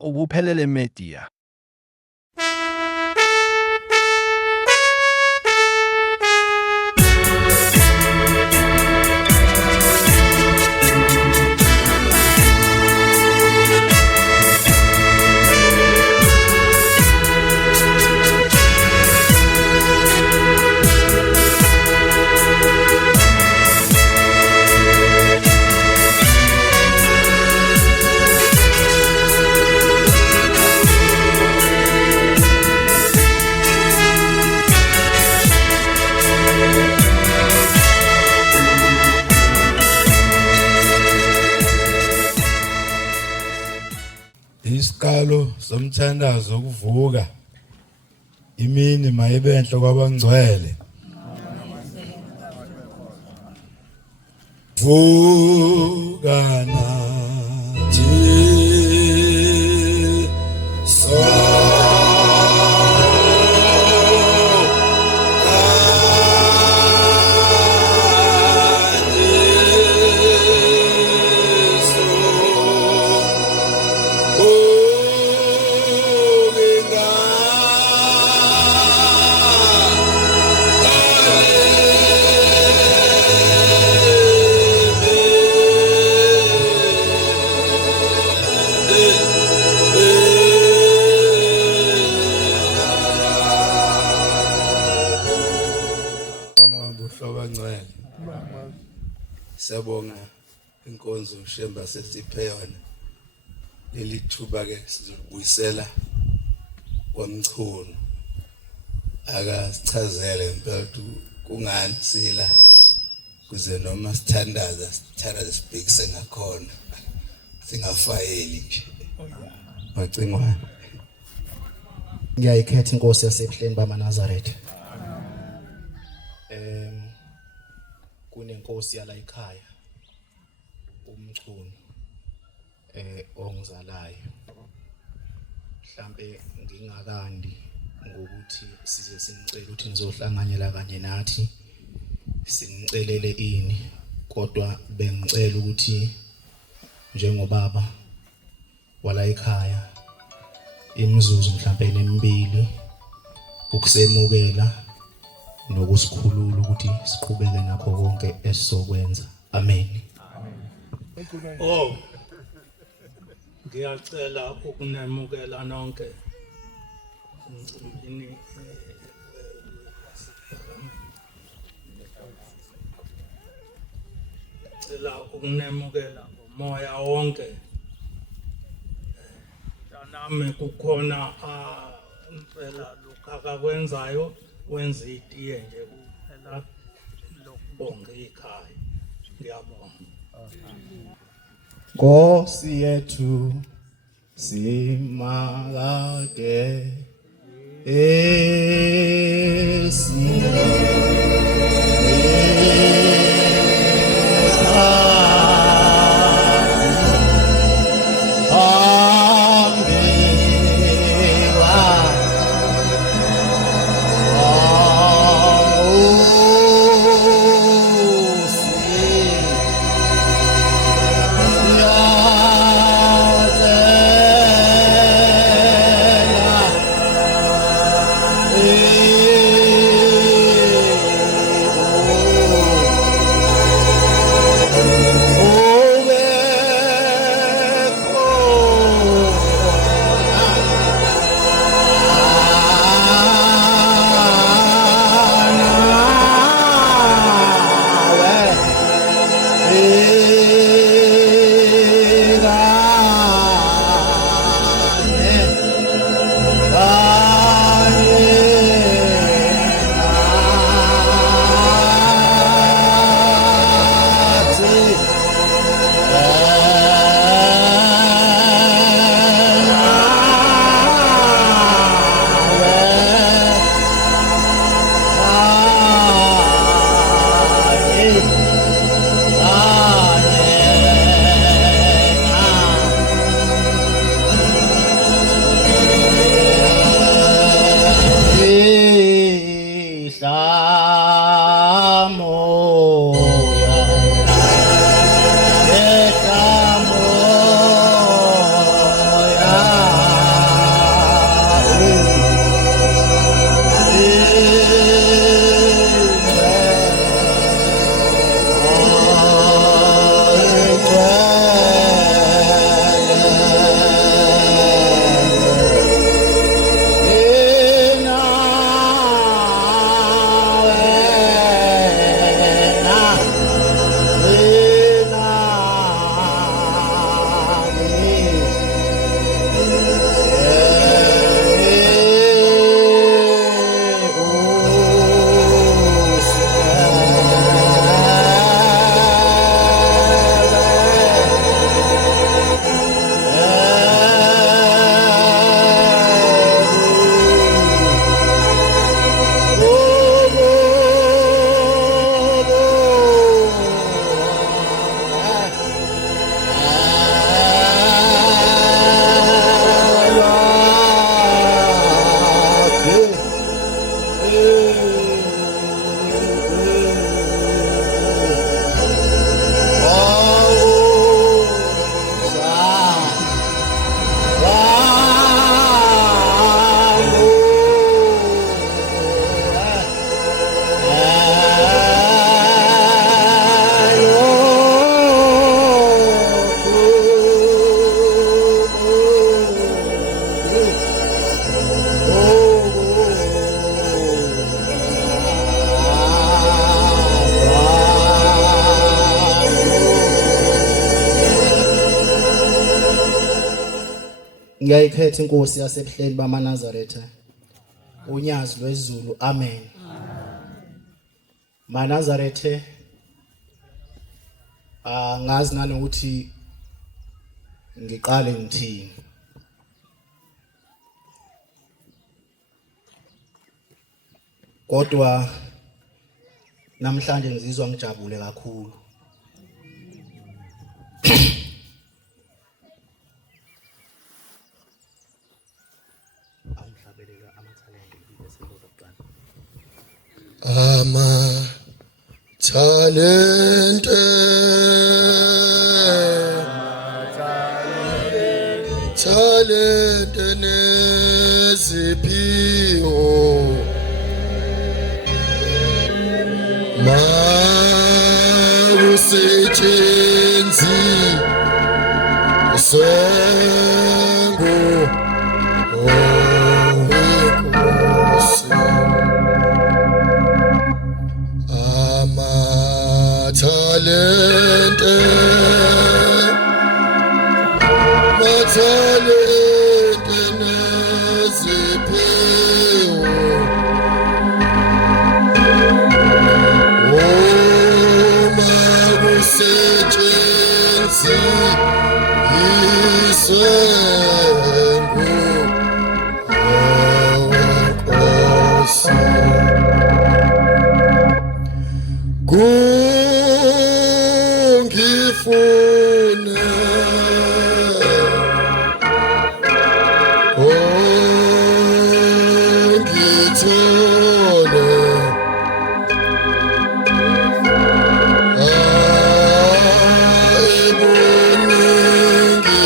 ubuphelele media. Isiqalo somthandazo ukuvuka imini mayibenhle kwabangcwele vuka nathi Siyabonga inkonzo uShemba sesiphe yona leli thuba ke sizobuyisela kwamchunu akasichazele impela kungani sila kuze noma sithandaza sibhekise ngakhona singafayeli nje macingwane. Ngiyayikhetha inkosi yasebuhleni bamaNazaretha. Kunenkosi yala ekhaya umchunu ongizalayo. Mhlambe ngingakandi ngokuthi size sinicela ukuthi nizohlanganyela kanye nathi sinicelele ini, kodwa bengicela ukuthi njengobaba wala ekhaya imizuzu mhlambe nemibili ukusemukela nokusikhulula ukuthi siqhubeke nakho konke esizokwenza. Amen. Oh, ngiyacela ukunemukela nonke emcimbini ngicela ukunemukela ngomoya wonke. Nami kukhona impela lokho akakwenzayo wenza itiye nje kuphela lokubonga ikhaya. Ngiyabonga. Nkosi yethu simakade ngiyayikhetha inkosi yasebuhleli bamaNazaretha unyazi lwezulu amen. maNazaretha ngazi nanokuthi ngiqale ngithini. Kodwa namhlanje ngizizwa ngijabule kakhulu. Awuhlabelela amathalente bese lokuqala. Talente neziphiwo mawusetshenziswe nguNkosi. Amathalente neziphiwo makusetshenziswe nguNkosi. Kungifune ngithole ebuningi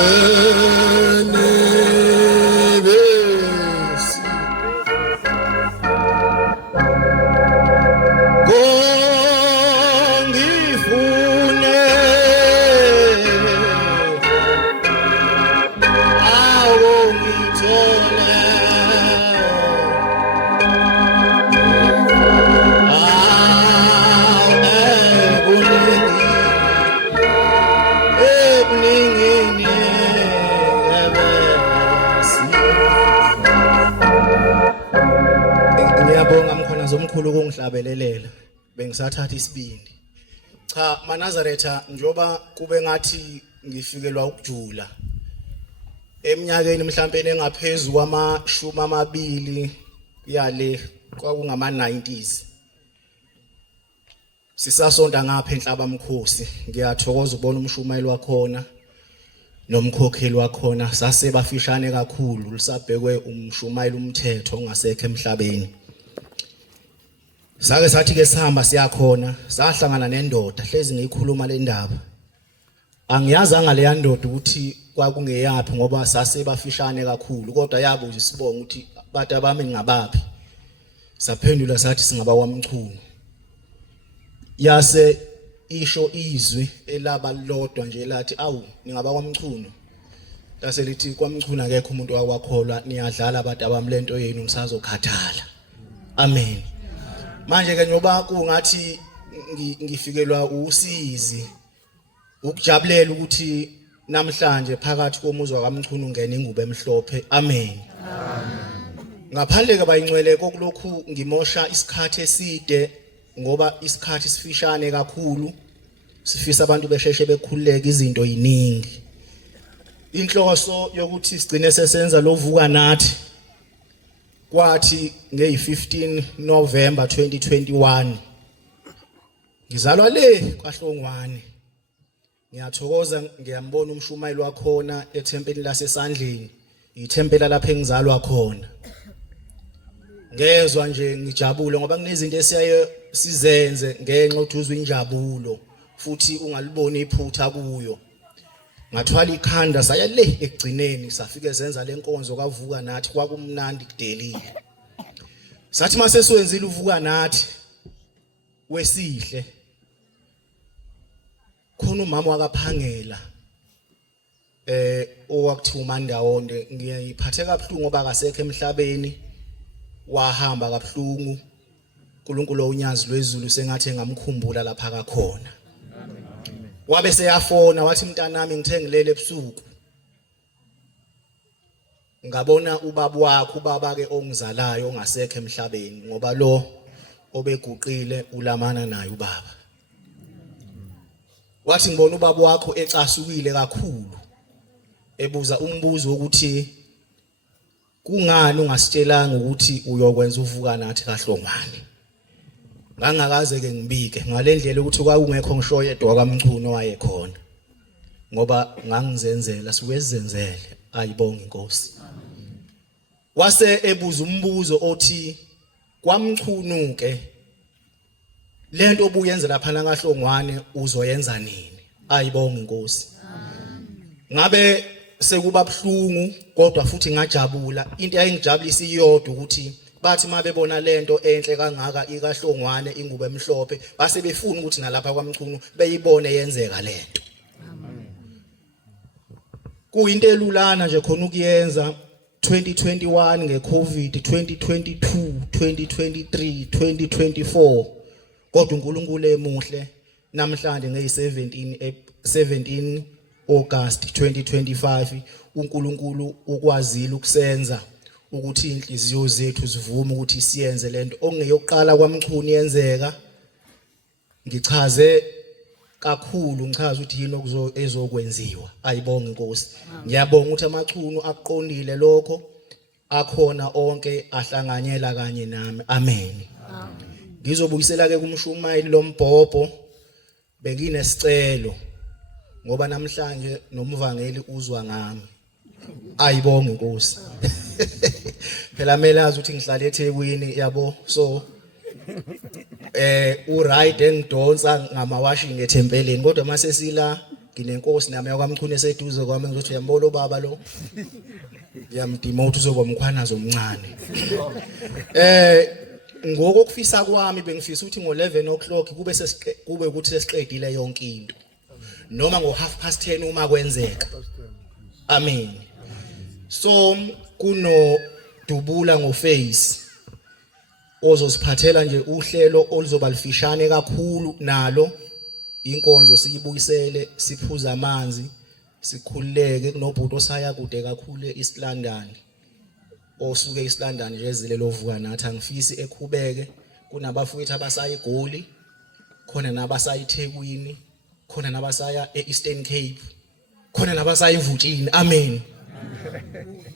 enebesi. Kungifune ngithole ebuningini ebesi. Ngiyabonga mkhona zomkhulu ukungihlabelelela. Bengisathatha isibindi. Cha maNazaretha njoba kube ngathi ngifikelwa ukujula eminyakeni mhlawumbe engaphezulu kwama-20 yale kwakungama-90s. Sisasonda ngapha enhlaba mkhosi ngiyathokoza ukubona umshumayeli wakhona nomkhokheli wakhona sasebafishane kakhulu lisabhekwe umshumayeli umthetho ongasekho emhlabeni. Sake sathi ke sihamba siyakhona sahlangana nendoda hlezi ngiyikhuluma le ndaba. Angiyazi angaleya ndoda ukuthi kwakungeyapi ngoba sasebafishane kakhulu kodwa yabuza isibongo ukuthi bathi abami ngabaphi. Saphendula sathi singaba kwaMchunu. Yase isho izwi elaba lodwa nje lathi awu ningaba kwaMchunu. Lase lithi kwaMchunu akekho umuntu wakwakholwa niyadlala abantu abamlento yenu nisazokhathala. Amen. Manje ke njoba kungathi ngifikelwa usizi ukujabulela ukuthi namhlanje phakathi komuzwa kaMchunu ungena ingubo emhlophe. Amen. Ngaphandle ke bayingcwele kokulokhu ngimosha isikhathi eside ngoba isikhathi sifishane kakhulu sifisa abantu besheshe bekhululeke izinto yiningi. Inhloso yokuthi sigcine sesenza lovuka nathi kwathi nge-15 November 2021 ngizalwa le kwaHlongwane. Ngiyathokoza ngiyambona umshumayeli wakhona ethempelini laseSandleni, ithempela lapho engizalwa khona. Ngezwe nje ngijabule ngoba kunezinto esiyaye sizenze ngenxa uthuzwa injabulo futhi ungaliboni iphutha kuyo. Ngathwala ikhanda saya le ekugcineni safike senza lenkonzo kavuka nathi kwakumnandi kudelile. Sathi mase siwenzile uvuka nathi wesihle khona umama wakaphangela owakuthi uMandawonde ngiyiphathe kabuhlungu ngoba akasekho emhlabeni wahamba kabuhlungu. uNkulunkulu unyazi lwezulu sengathi ngamkhumbula lapha akakhona. Wabe seyafona wathi mntanami ngithe ngilele ebusuku ngabona ubaba wakho ubaba ke ongizalayo ongasekho emhlabeni ngoba lo obeguqile ulamana naye ubaba. Wathi ngibona ubaba wakho ecasukile kakhulu ebuza umbuzo ukuthi kungani ungasitshelanga ukuthi uyokwenza uvuka nathi kaHlongwane. Ngangakaze ke ngibike ngalendlela ukuthi kwakungekho ngisho yedwa kaMchunu wayekhona ngoba ngangizenzela siwezenzele ayibonga inkosi. Wase ebuza umbuzo othi kwaMchunu ke lento obuyenza lapha na kaHlongwane uzoyenza nini? Ayibonga inkosi. Ngabe sekuba buhlungu kodwa futhi ngajabula. Into eyayingijabulisa iyodwa ukuthi bathi mabebona lento enhle kangaka ikaHlongwane ingube emhlophe base befuna ukuthi nalapha kwaMchunu beyibone yenzeka lento. Kuyinto elulana nje khona ukuyenza 2021 ngeCovid, 2022, 2023, 2024 kodwa uNkulunkulu emuhle. Namhlanje ngeyi17 August 2025 uNkulunkulu ukwazile ukusenza ukuthi inhliziyo zethu zivume ukuthi siyenze lento ongeyokuqala kwaMchunu yenzeka. Ngichaze kakhulu ngichaza ukuthi yini ezokwenziwa. Ayibonga inkosi. Ngiyabonga ukuthi amaChunu aqondile lokho akhona onke ahlanganyela kanye nami. Amen. Ngizobuyisela ke kumshumayeli lombhobho benginesicelo ngoba namhlanje nomvangeli uzwa ngami. Ayibonga inkosi. Phela melazi ukuthi ngihlala eThekwini yabo so uride engidonsa ngamawashing ethempeleni kodwa mase sila nginenkosi nami yakwaMchunu eseduze kwami ngizothi uyambona ubaba lo ngiyamdemote uzoba umkhwanazo omncane. Ngokufisa kwami bengifisa ukuthi ngo11 o'clock kube ukuthi sesiqedile yonke into noma ngo10:30 uma kwenzeka. Amen. So kuno Dubula ngoFace ozosiphathela nje uhlelo oluzoba lifishane kakhulu nalo inkonzo siyibuyisele siphuza amanzi sikhululeke kunobhuti osaya kude kakhulu eEast London osuke eEast London nje ezile lovuka nathi angifisi ekhubeke kunabafowethu abasaya eGoli khona nabasaya eThekwini khona nabasaya eEastern Cape khona nabasaya eVutshini. Amen.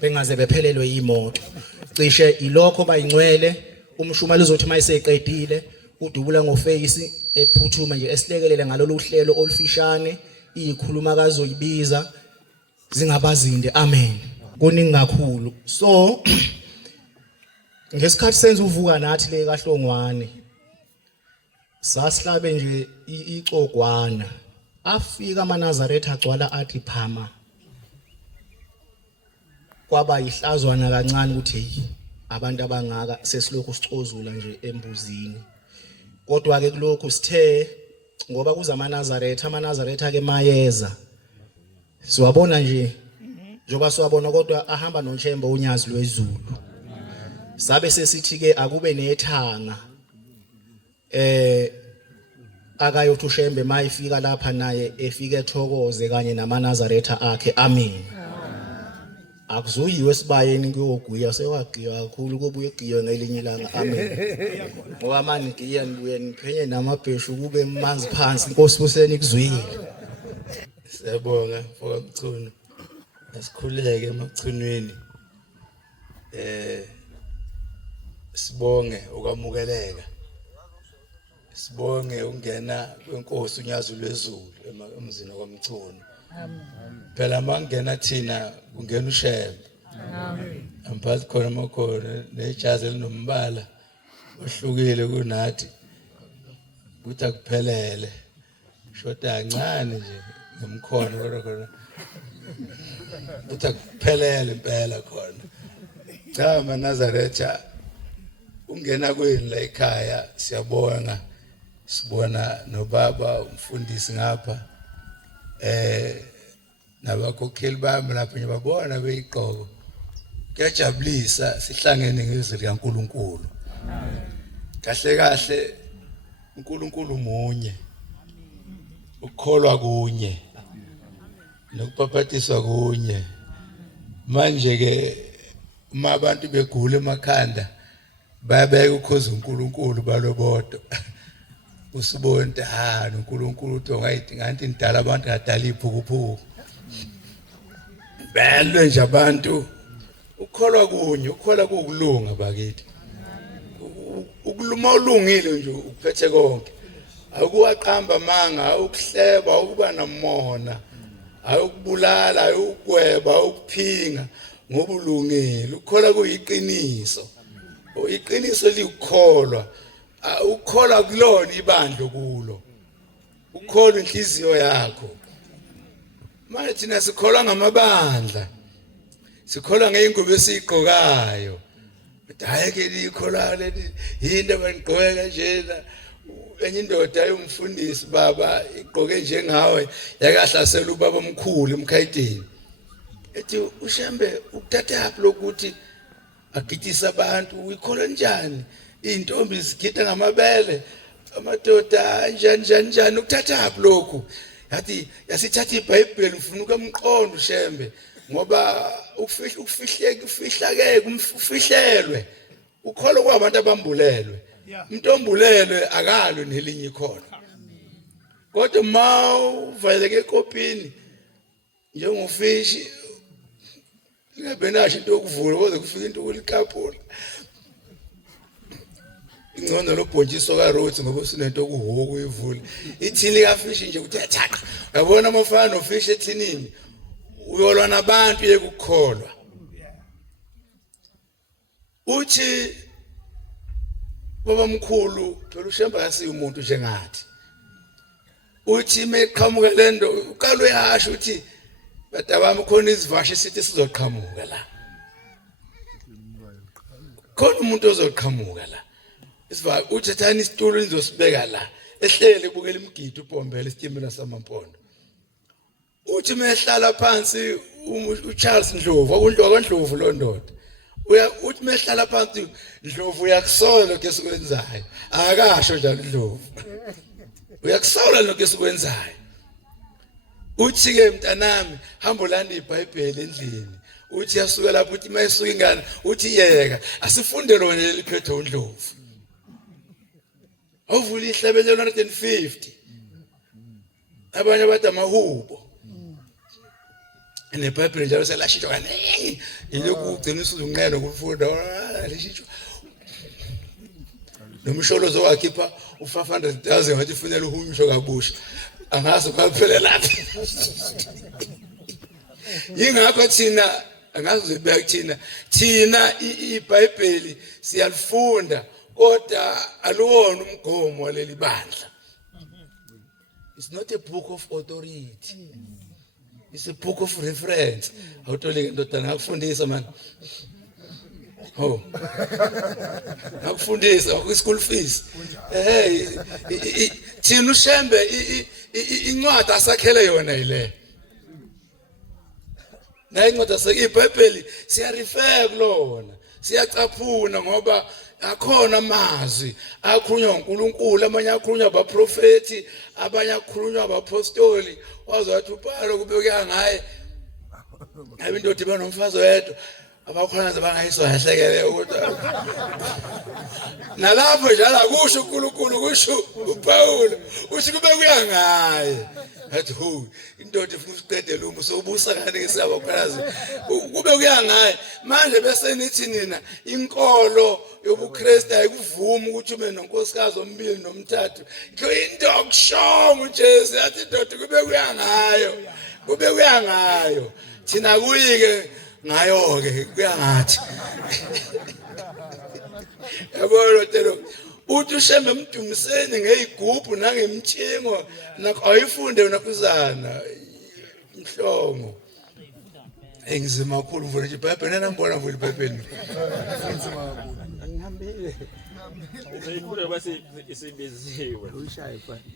Bengaze bephelelwe imoto cishe ilokho bayingcwele umshumali uzothi mayiseqedile uDubula ngoFace ephuthuma nje esilekelele ngalolu hlelo olufishane iyikhuluma kazoyibiza zingabazinde. Amen. Kuningi kakhulu. So ngesikhathi senza uvuka nathi le kaHlongwane sasihlabe nje icogwana afika amaNazaretha agcwala athi phama kwaba yihlazwana kancane ukuthi hey abantu abangaka sesilokhu sicozula nje embuzini kodwa ke kulokhu sithe ngoba kuza amaNazaretha ke mayeza siwabona nje njoba siwabona kodwa ahamba noNtshemba unyazi lwezulu sabe sesithi ke akube nethanga akayothi uShembe mayifika lapha naye efike ethokoze kanye namaNazaretha akhe. Amen. Akuzuyiwe esibayeni kuyoguya sewagiya kakhulu kubuye egiywe ngelinye ilanga. Amen. Ngoba manje ngiya nibuye niphenye namabheshu kube manzi phansi inkosi buseni kuzwile. Siyabonga mfoka Mchunu. Asikhuleke emaChunwini. Sibonge ukwamukeleka. Sibonge ungena kwenkosi unyazi lwezulu emzini kwaMchunu. Amen. Phela mangena thina kungena uShembe. Amen. Amphathi khona makhona nejazi elinombala ohlukile kunathi. Kuthi akuphelele. Shoda kancane nje ngomkhono kodwa khona. Kuthi akuphelele impela khona. Cha amaNazaretha ungena kwini la ekhaya siyabonga sibona nobaba umfundisi ngapha nabakhokheli bami lapha nje babona beyiqoko kuyajabulisa sihlangene ngezwi likaNkuluNkulu. Kahle kahle uNkulunkulu munye ukukholwa kunye nokupaphatiswa kunye manje ke uma abantu begula emakhanda bayabeka ukhozi uNkulunkulu balobodo usibonda noNkulunkulu uthi ngathi ndala abantu ngadala iphukuphuku belwe nje abantu ukholwa kunye ukholwa kukulunga bakithi ukuluma ulungile nje uphethe konke akuwaqamba manga ukuhleba ukuba namona ayukubulala ukweba ukuphinga ngobulungile ukholwa kuyiqiniso iqiniso likholwa ukholwa kulona ibandlo kulo ukholwa inhliziyo yakho manje thina sikholwa ngamabandla sikholwa ngeingubo esiyigqokayo hayi ke likholwa leli yinto abanigqoka kanjena enye indoda ayumfundisi baba igqoke njengawe yakahlasela ubaba omkhulu emkhayitini ethi uShembe ukuthathaphi lokuthi agidisa abantu uyikholwa njani intombi zigida ngamabele amadoda njani ukuthathaphi lokhu yathi yasithatha iBhayibheli ufuna ukumqonda uShembe ngoba ufihlelwe ukholwa kwabantu abambulelwe umuntu ombulelwe akalwe nelinye ikhono kodwa mawuvaleke ekopini njengofishi lingabenasho into yokuvula kodwa kufika into yokuliqaphula ingcono lobhontshisi kaRhodes ngoba usinento okuhuku ivule ithini likafishi nje uthi athaqa yabona amafana nofishi ethinini uyolwa nabantu yekukholwa uthi baba mkhulu phela uShembe akasiyo umuntu njengathi uthi meqhamuka lento uqala uyasho uthi badabami khona izivashe sithi sizoqhamuka la khona umuntu ozoqhamuka la isiva uthi thani isitulo nizosibeka la ehlele ebukela imgido uPombela isitimela samaMpondo uthi mehlala phansi uCharles Ndlovu akondlovu lo ndoda uthi mehlala phansi Ndlovu uyakusola lokho esikwenzayo akasho njalo Ndlovu uyakusola lokho esikwenzayo uthi ke mntanami hamba ulanda iBhayibheli endlini uthi yasuka lapho uthi mayisuka ingane uthi yeka asifunde lona leliphethe uNdlovu awuvula ihlabelelo 150 abanye bathi amahubo neBhayibheli njalo selashitshwa kaningi yilokhu ugcinisa uzunqeno ukufunda leshitshwa nomsholozo wakhipha u500,000 wathi ufunela uhunyisho kabusha angazi kwaphela lapha yingakho thina angazi uzibeka thina iBhayibheli siyalifunda kodwa aluwona umgomo waleli bandla it's not a book of authority it's a book of reference awutolike ndoda ngakufundisa man ngakufundisa ku-school fees thina uShembe incwadi asakhele yona yile na incwadi iBhayibheli siyarefer kulona siyacaphuna ngoba akhona amazwi akhulunywa uNkulunkulu amanye akhulunywa abaprofeti abanye akhulunywa abapostoli wazathi uPaulo kube kuyangaye ngabe indoda iba nomfazi wedwa abakhona abangayiswa yahlekele ukuthi nalapho njalo akusho uNkulunkulu kusho uPaulo uthi kube kuyangaye athi ho indoda ifuna usiqedela ubusa kanti ngesabakhalazi kube kuyangaye manje bese nithi nina inkolo yobuKristu ayikuvumi ukuthi ube nonkosikazi ombili nomthathu into okushonga uJesu yathi indoda kube kuyangayo thina kuyike ngayo ke kuyangathi yabona telo uthi uShembe emdumiseni ngeyigubhu nangemtshingo ayifunde nakuzana inhlongo engizima kakhulu mfuna nje iBhayibheli nanambona mfuna iBhayibheli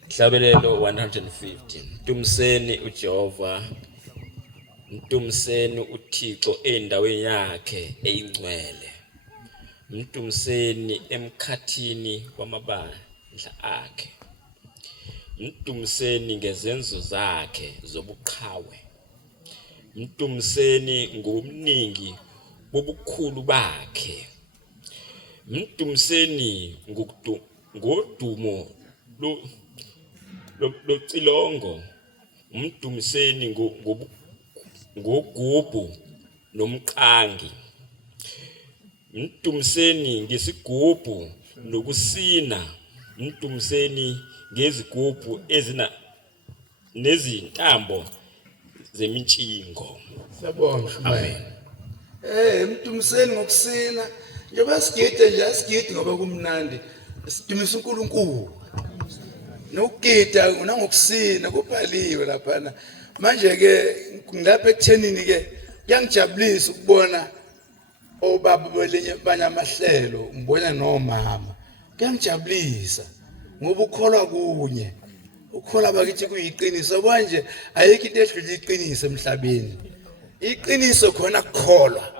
Hlabelelo 150 Mtumseni uJehova Mtumseni uThixo endaweni yakhe eyingcwele Mtumseni emkhathini wamabandla akhe Mtumseni ngezenzo zakhe zobuqhawe Mtumseni ngomningi bobukhulu bakhe. Mdumiseni ngodumo lo cilongo. Mdumiseni ngogubhu nomqangi. Mdumiseni ngesigubhu nokusina. Mdumiseni ngezigubhu nezintambo zemintshingo. Siyabonga Shumayeli. Mdumiseni ngokusina. Njengoba sigide nje asigidi ngoba kumnandi. Sidumisa uNkulunkulu. Nokugida nangokusina kubhaliwe lapha. Manje ke ngilapha ekuthenini ke kuyangijabulisa ukubona obaba belinye banyamahlelo ngibona nomama. Kuyangijabulisa ngoba ukholwa kunye. Ukholwa bakithi kuyiqiniso manje ayikho into edlula iqiniso emhlabeni. Iqiniso khona kukholwa.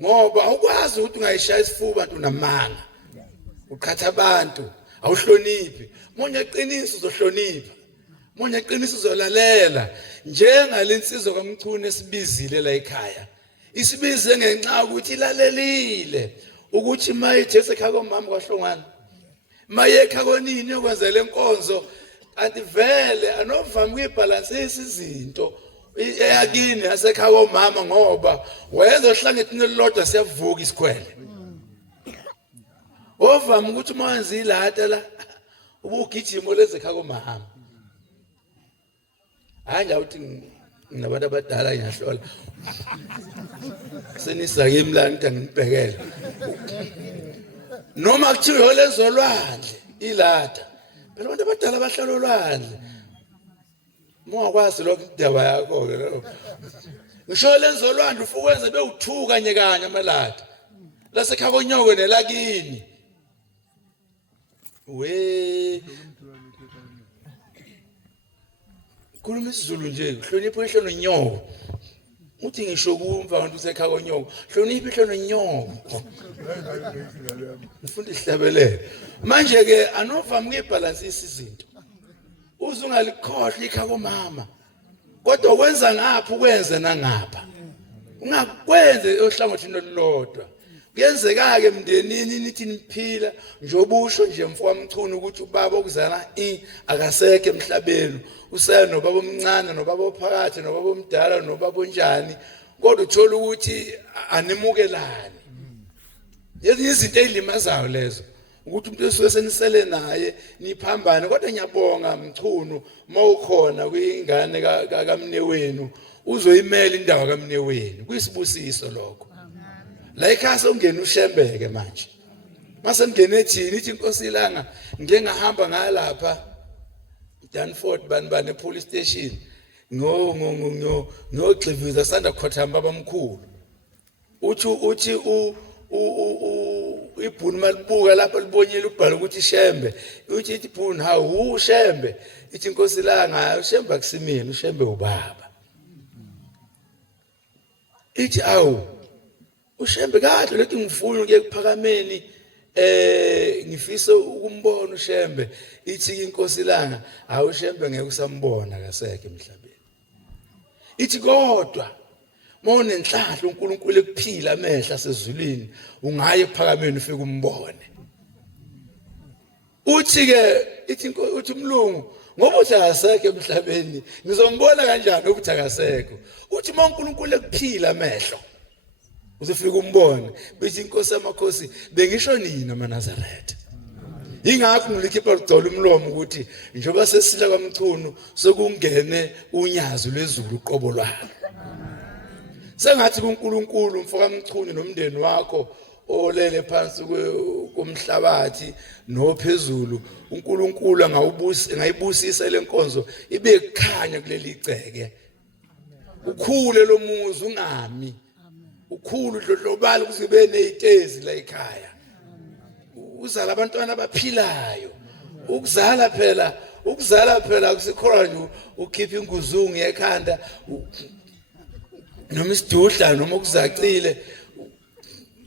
Ngoba ukwazi ukuthi ungayishaya isifuba ntu namanga. Uqhatha abantu, awuhloniphi. Monye iqiniso uzohlonipha. Monye iqiniso uzolalela njengalensizwa kaMchunu esibizile la ekhaya. Isibize ngenxa ukuthi ilalelile ukuthi mayithi esekhaya komama kwaHlongwane. Maye ekhaya konini yokwenza lenkonzo kanti vele anovami ukuyibalansisa izinto. Eyakini asekhaya komama ngoba wayenza ohlangene lodwa siyavuka isikhwele. Ovama ukuthi manje ilata la ubugijimo lezekhaya komama. Hanja uthi nginabantu abadala ngiyahlola. Senisake imlanda ngibhekele. Noma kuthiwa lezolwandle ilata. Phela abantu abadala bahlala olwandle. Mongakwazi lokho indaba yakho ke lo. Ngisho lenzolwandle ufukwenze bewuthuka kanye kanye amalata. Lasekhaya konyoko nelakini. Khuluma isiZulu nje, hlonipha ihlelo nonyoko. Uthi ngisho kumva abantu usekhaya konyoko, hlonipha ihlelo nonyoko. Ufunda ihlabelele. Manje ke anovami ukuyibalansisa izinto. Uzungalikhohlwa ikhaya komama. Kodwa wenza ngapha ukwenze nangapha. Ungakwenze ohlangothini olulodwa. Kuyenzeka ke emndenini nithi niphila njobusho nje mfowamchunu ukuthi ubaba okuzana akasekho emhlabeni. Usaya nobaba omncane nobaba ophakathi nobaba omdala nobaba onjani. Kodwa uthola ukuthi animukelani. Yezi izinto ezilimazayo lezo. Ukuthi umuntu osuke senisele naye niphambane kodwa ngiyabonga Mchunu mawukhona kuyingane kaMnewenu uzoyimela indawo kaMnewenu kuyisibusiso lokho. La ekhaya ungena uShembeke manje. Mase mngene ethini ithi inkosi ilanga ngeke ngahamba ngalapha Danford bani epolice station ngogxiviza sanda khothamba abamkhulu. Uthi ibhunu malibuka lapha libonyela ubhala ukuthi Shembe. Uthi ibhunu hawu uShembe. Ithi inkosi ilanga uShembe akusimini uShembe ubaba. Ithi awu uShembe kahle lethi ngifuna ukuye kuphakameni ngifisa ukumbona uShembe. Ithi inkosi ilanga hawu uShembe ngeke usambona akasekho emhlabeni. Ithi kodwa mone enhlahla uNkulunkulu ekuphila amehla sezulwini ungaye ephakameni ufike umbone. Uthi ke uthi umlungu ngoba uthi akasekho emhlabeni ngizombona kanjani ukuthi akasekho. Uthi uma uNkulunkulu ekuphila amehlo uzofika umbone. Bithi inkosi yamakhosi bengisho nini amaNazaretha. Ingakho ngilikhipha ugcola umlomo ukuthi njengoba sesila kaMchunu sokungene unyazo lwezulu uqobo lwalo. Sengathi kuNkulunkulu mfoka kaMchunu nomndeni wakho olele phansi komhlabathi nophezulu uNkulunkulu angayibusisa lenkonzo ibe kukhanya kuleli iceke. Ukhule lo muzi ungami. Ukhulu dlodlobala kuzibe nezitezi la ekhaya. Uzala abantwana abaphilayo. Ukuzala phela akusikhola nje ukhipha inguzungu ekhanda noma isiduhla noma ukuzacile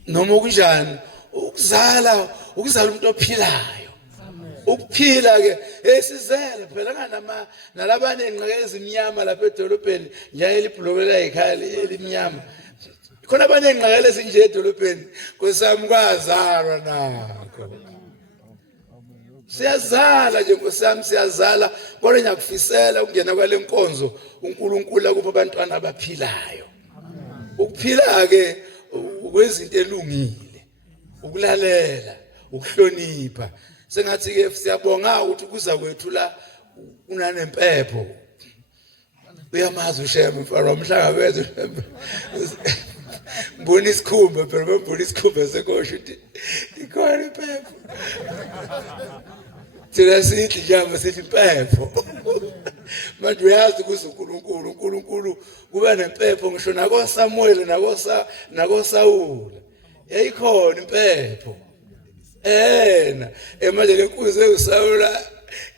noma okunjani. Ukuzala umuntu ophilayo. Ukuphila ke esizele phela nganama nalabane enqeke ezimnyama lapha edolobheni njalo libhlokela ekhaya elimnyama. khona abanengqakele ezinje edolobheni kwesami kwazalwa nakho siyazala nje nkosami siyazala kodwa ngiyakufisela ukungena kwale nkonzo uNkulunkulu akupha abantwana abaphilayo ukuphila ke ukwezinto elungile ukulalela ukuhlonipha sengathi ke siyabonga ukuthi kuza kwethu la unanempepho uyamazi ushema mfana wamhlangabeza mbona isikhumba phela mbona isikhumba sekosho ukuthi ikhona impepho thina sithi njalo sithi impepho manje uyazi ukuthi uNkulunkulu kuba nempepho ngisho nako Samuel nako Saul yayikhona impepho manje lenkuzi eUsawula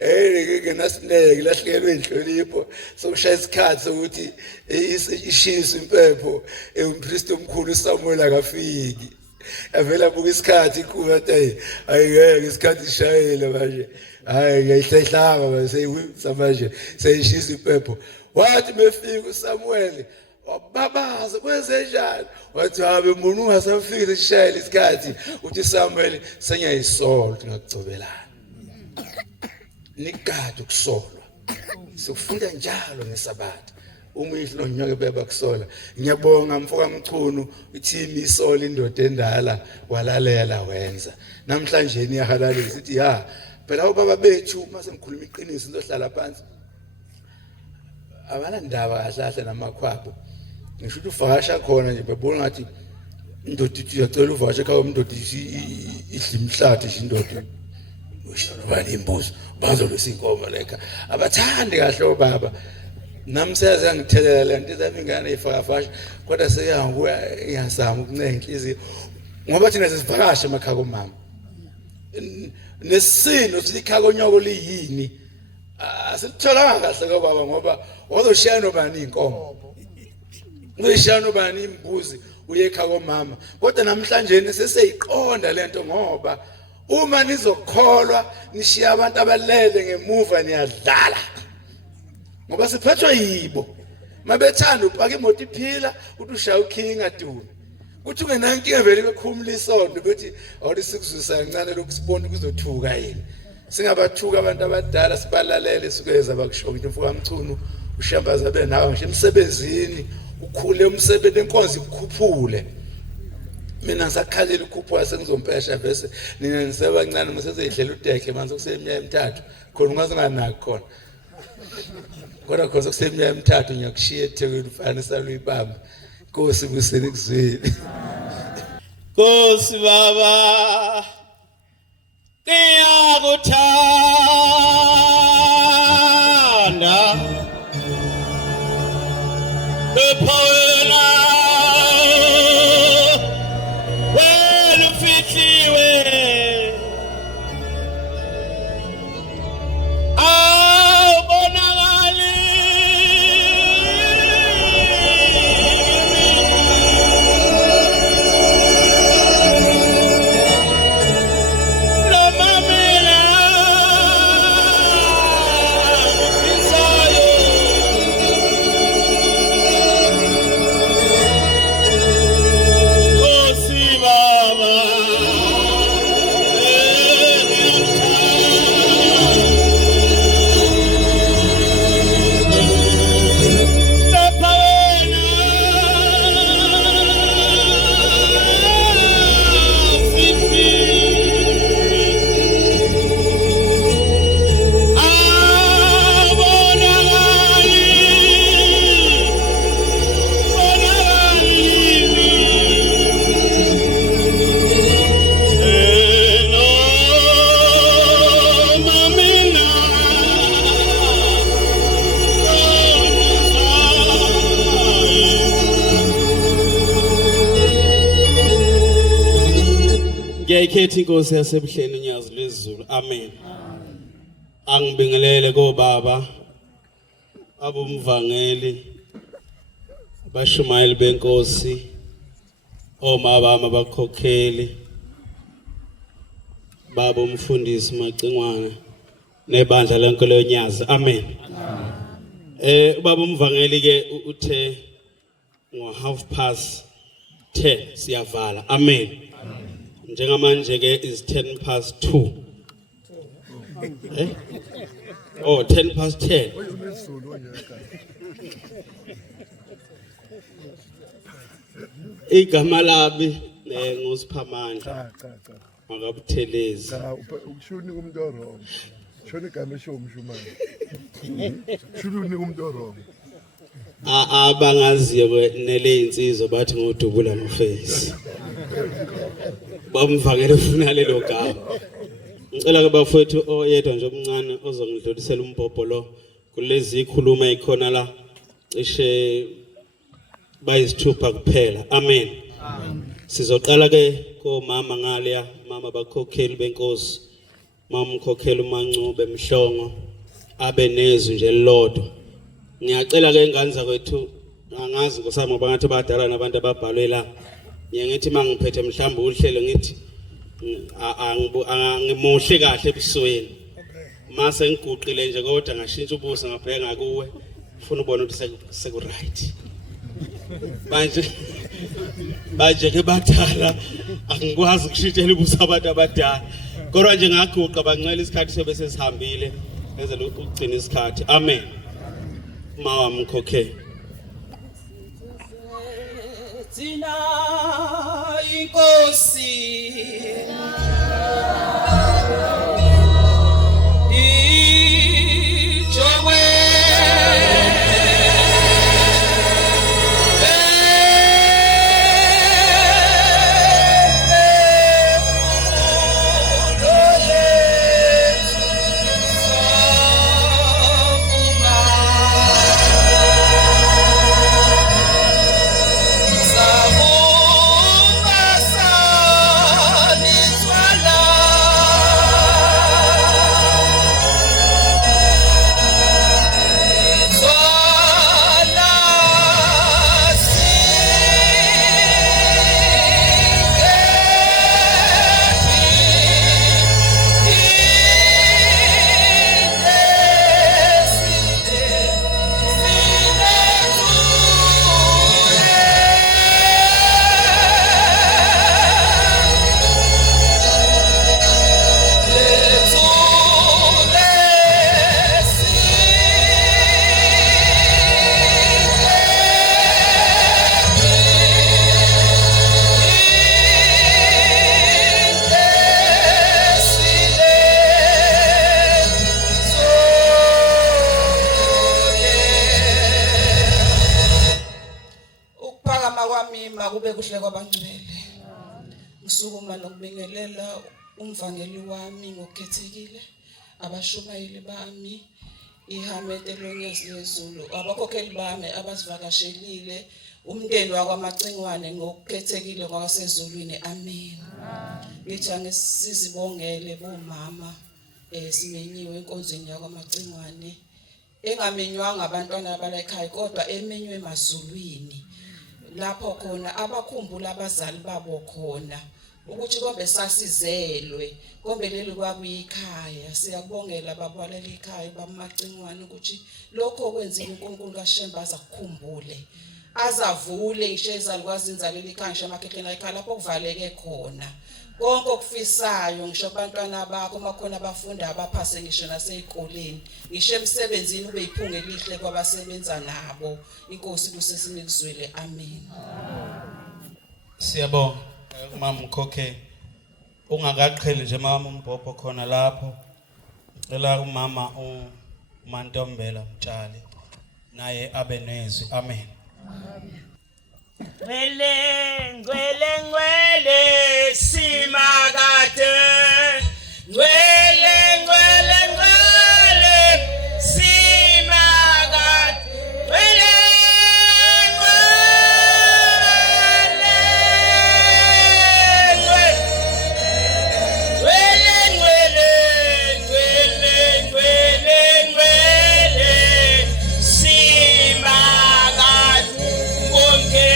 ngeke nasineke lahlekelwe inhlonipho sokushaya isikhathi sokuthi ishiswe impepho umpriest omkhulu uSamuel akafiki avela buka isikhathi ikhulu athi ayike isikhathi sishayile manje hayi ngiyihlehlanga mase manje seyishisa impepho wathi befika uSamuel wababaza kwenzenjani wathi habe umuntu ungasafiki sishayile isikhathi uthi Samuel sengiyayisola ukuthi ngakugcobelana nikade ukusolwa sikufunda njalo ngesabatha umihlo nonyaka beba kusola ngiyabonga mfoka Mchunu ithimi isola indoda endala walalela wenza namhlanje niyahalalisa sithi ya phela ubaba bethu mase ngikhuluma iqiniso sizohlala phansi abana ndaba kahle namakhwapho ngisho ukuthi uvakasha khona nje bebona ngathi indoda ithi uyacela uvakasha ekhaya umndoda idla imhlathi nje indoda ushona bani imbuzo bazolwisa inkomo lekha abathandi kahle obaba nami seyaze ngithelela lento zami ingane ifakafasha kodwa seyanguya iyazama ukuncenga inhliziyo ngoba thina sesivakasha emakhaya komama nesino sikhaya konyoko liyini asitholanga kahle kobaba ngoba wazoshaya nobani inkomo uyishaya nobani imbuzi uye ekhaya komama kodwa namhlanje seseyiqonda lento ngoba uma nizokholwa nishiya abantu abalele ngemuva niyadlala ngoba siphethwe yibo mabethanda upaka imoto iphila uthi ushaya ukhinga duni kuthi ungenankinga vele bekhumula isonto bethi awulisikuzwisa kancane lokusibona kuzothuka yini singabathuka abantu abadala sibalalele sukeza bakusho ukuthi mfoka Mchunu ushambaza benawo nje emsebenzini ukhule umsebenzi enkonzo ikukhuphule mina ngisakhalela ukuphuwa sengizompesha bese nina nisebancane masezeyidlela udekhe manje kuseminyaka emithathu khona ungazinganaki khona kodwa khona kuseminyaka emithathu ngiyakushiya eThekwini ufana saluyibamba Nkosi buseni kuzwini Nkosi baba ngiyakuthanda ephawela wena ufihliwe awubonakali noma mina ngifisayo Nkosi baba lapha wena fifi awubonakali noma mina ngiyayikhetha inkosi yasebuhleni nyazi lwezulu amen angibingelele kobaba abomvangeli abashumayeli benkosi omabama abakhokheli baba umfundisi Macingwana nebandla lenkolo yonyazi amen ubaba umvangeli ke uthe ngo 1:30 10 siyavala. Amen. Njengamanje ke is 2:10. Oh, 10:10. Igama labi ngusiphamandla makabuthelezi. Ukushuni umuntu wrong. Shona igama esho umshumane. Shuni umuntu wrong. Abangaziyo nele insizwa bathi ngodubula mface. Bamvakele ufuna lelo gama. Ngicela ke bafowethu oyedwa nje omncane ozongidlulisela umbhobho lo kulezi ikhuluma ikhona la cishe bayisithupha kuphela. Amen. Sizoqala ke komama ngaleya mama bakhokheli benkosi. Mama umkhokheli uMancube Mhlongo abe nezwi nje lodwa. Ngiyacela ke ingane zakwethu angazi ngosama ngoba ngathi badala nabantu ababhalwe la. Ngiyathi mangiphethe mhlamba uhlelo ngithi angimuhle kahle ebusweni. Mase ngiguqile nje kodwa ngashintsha ubuso ngabheka kuwe. Ufuna ubone ukuthi seku right. Manje ke badala angikwazi ukushintshela ubuso abantu abadala. Kodwa nje ngaguqa bancela isikhathi sobe sesihambile ngezela ukugcina isikhathi. Amen. Mawa mkhokhe. Sina inkosi ijongwe kube kuhle kwabangcwele. Ngisukuma nokubingelela umvangeli wami ngokukhethekile, abashumayeli bami, ihamete lonyezi lezulu, abakhokheli bami abasivakashelile, umndeni wakwaMacingwane ngokukhethekile kwasezulwini. Amen. Ngithi angisizibongele bomama simenyiwe enkonzweni yakwaMacingwane, engamenywanga abantwana abala ekhaya kodwa emenywe emazulwini. Lapho khona abakhumbula abazali babo khona ukuthi kombe sasizelwe kombe leli kwakuyikhaya. Siyakubongela babwalela ikhaya baMacingwane ukuthi lokho kwenzile uNkulunkulu kaShemba azakukhumbule, azavule ngisho ezalukwazi inzaleli ikhaya ngisho emakhekheni ekhaya lapho kuvaleke khona konke okufisayo, ngisho abantwana bakho makhona abafunda abaphase ngisho nasezikoleni, ngisho emsebenzini ube iphunga elihle kwabasebenza nabo. Inkosi kusesinekuzwele. Amen. Siyabonga mama Mkhokhe, ungakaqheli nje mama umbhobho khona lapho. Ela umama uMantombela Mtshali naye abe nezwi. Amen. Ngwele simakade, ngwele simakade, ngwele simakade, bonke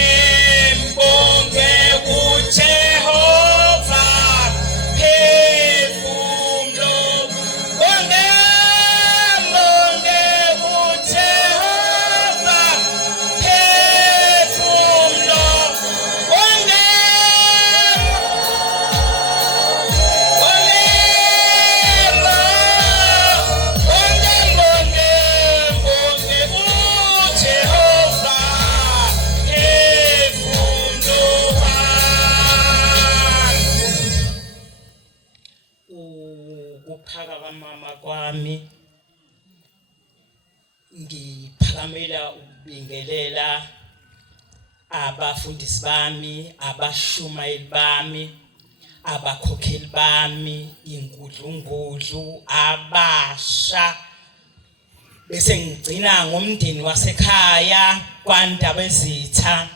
wakamama kwami ngiphakamela ukubingelela abafundisi bami, abashumayeli bami, abakhokheli bami, ingudlungudlu, abasha, bese ngigcina ngomndeni wasekhaya kwaNdaba Ezitha.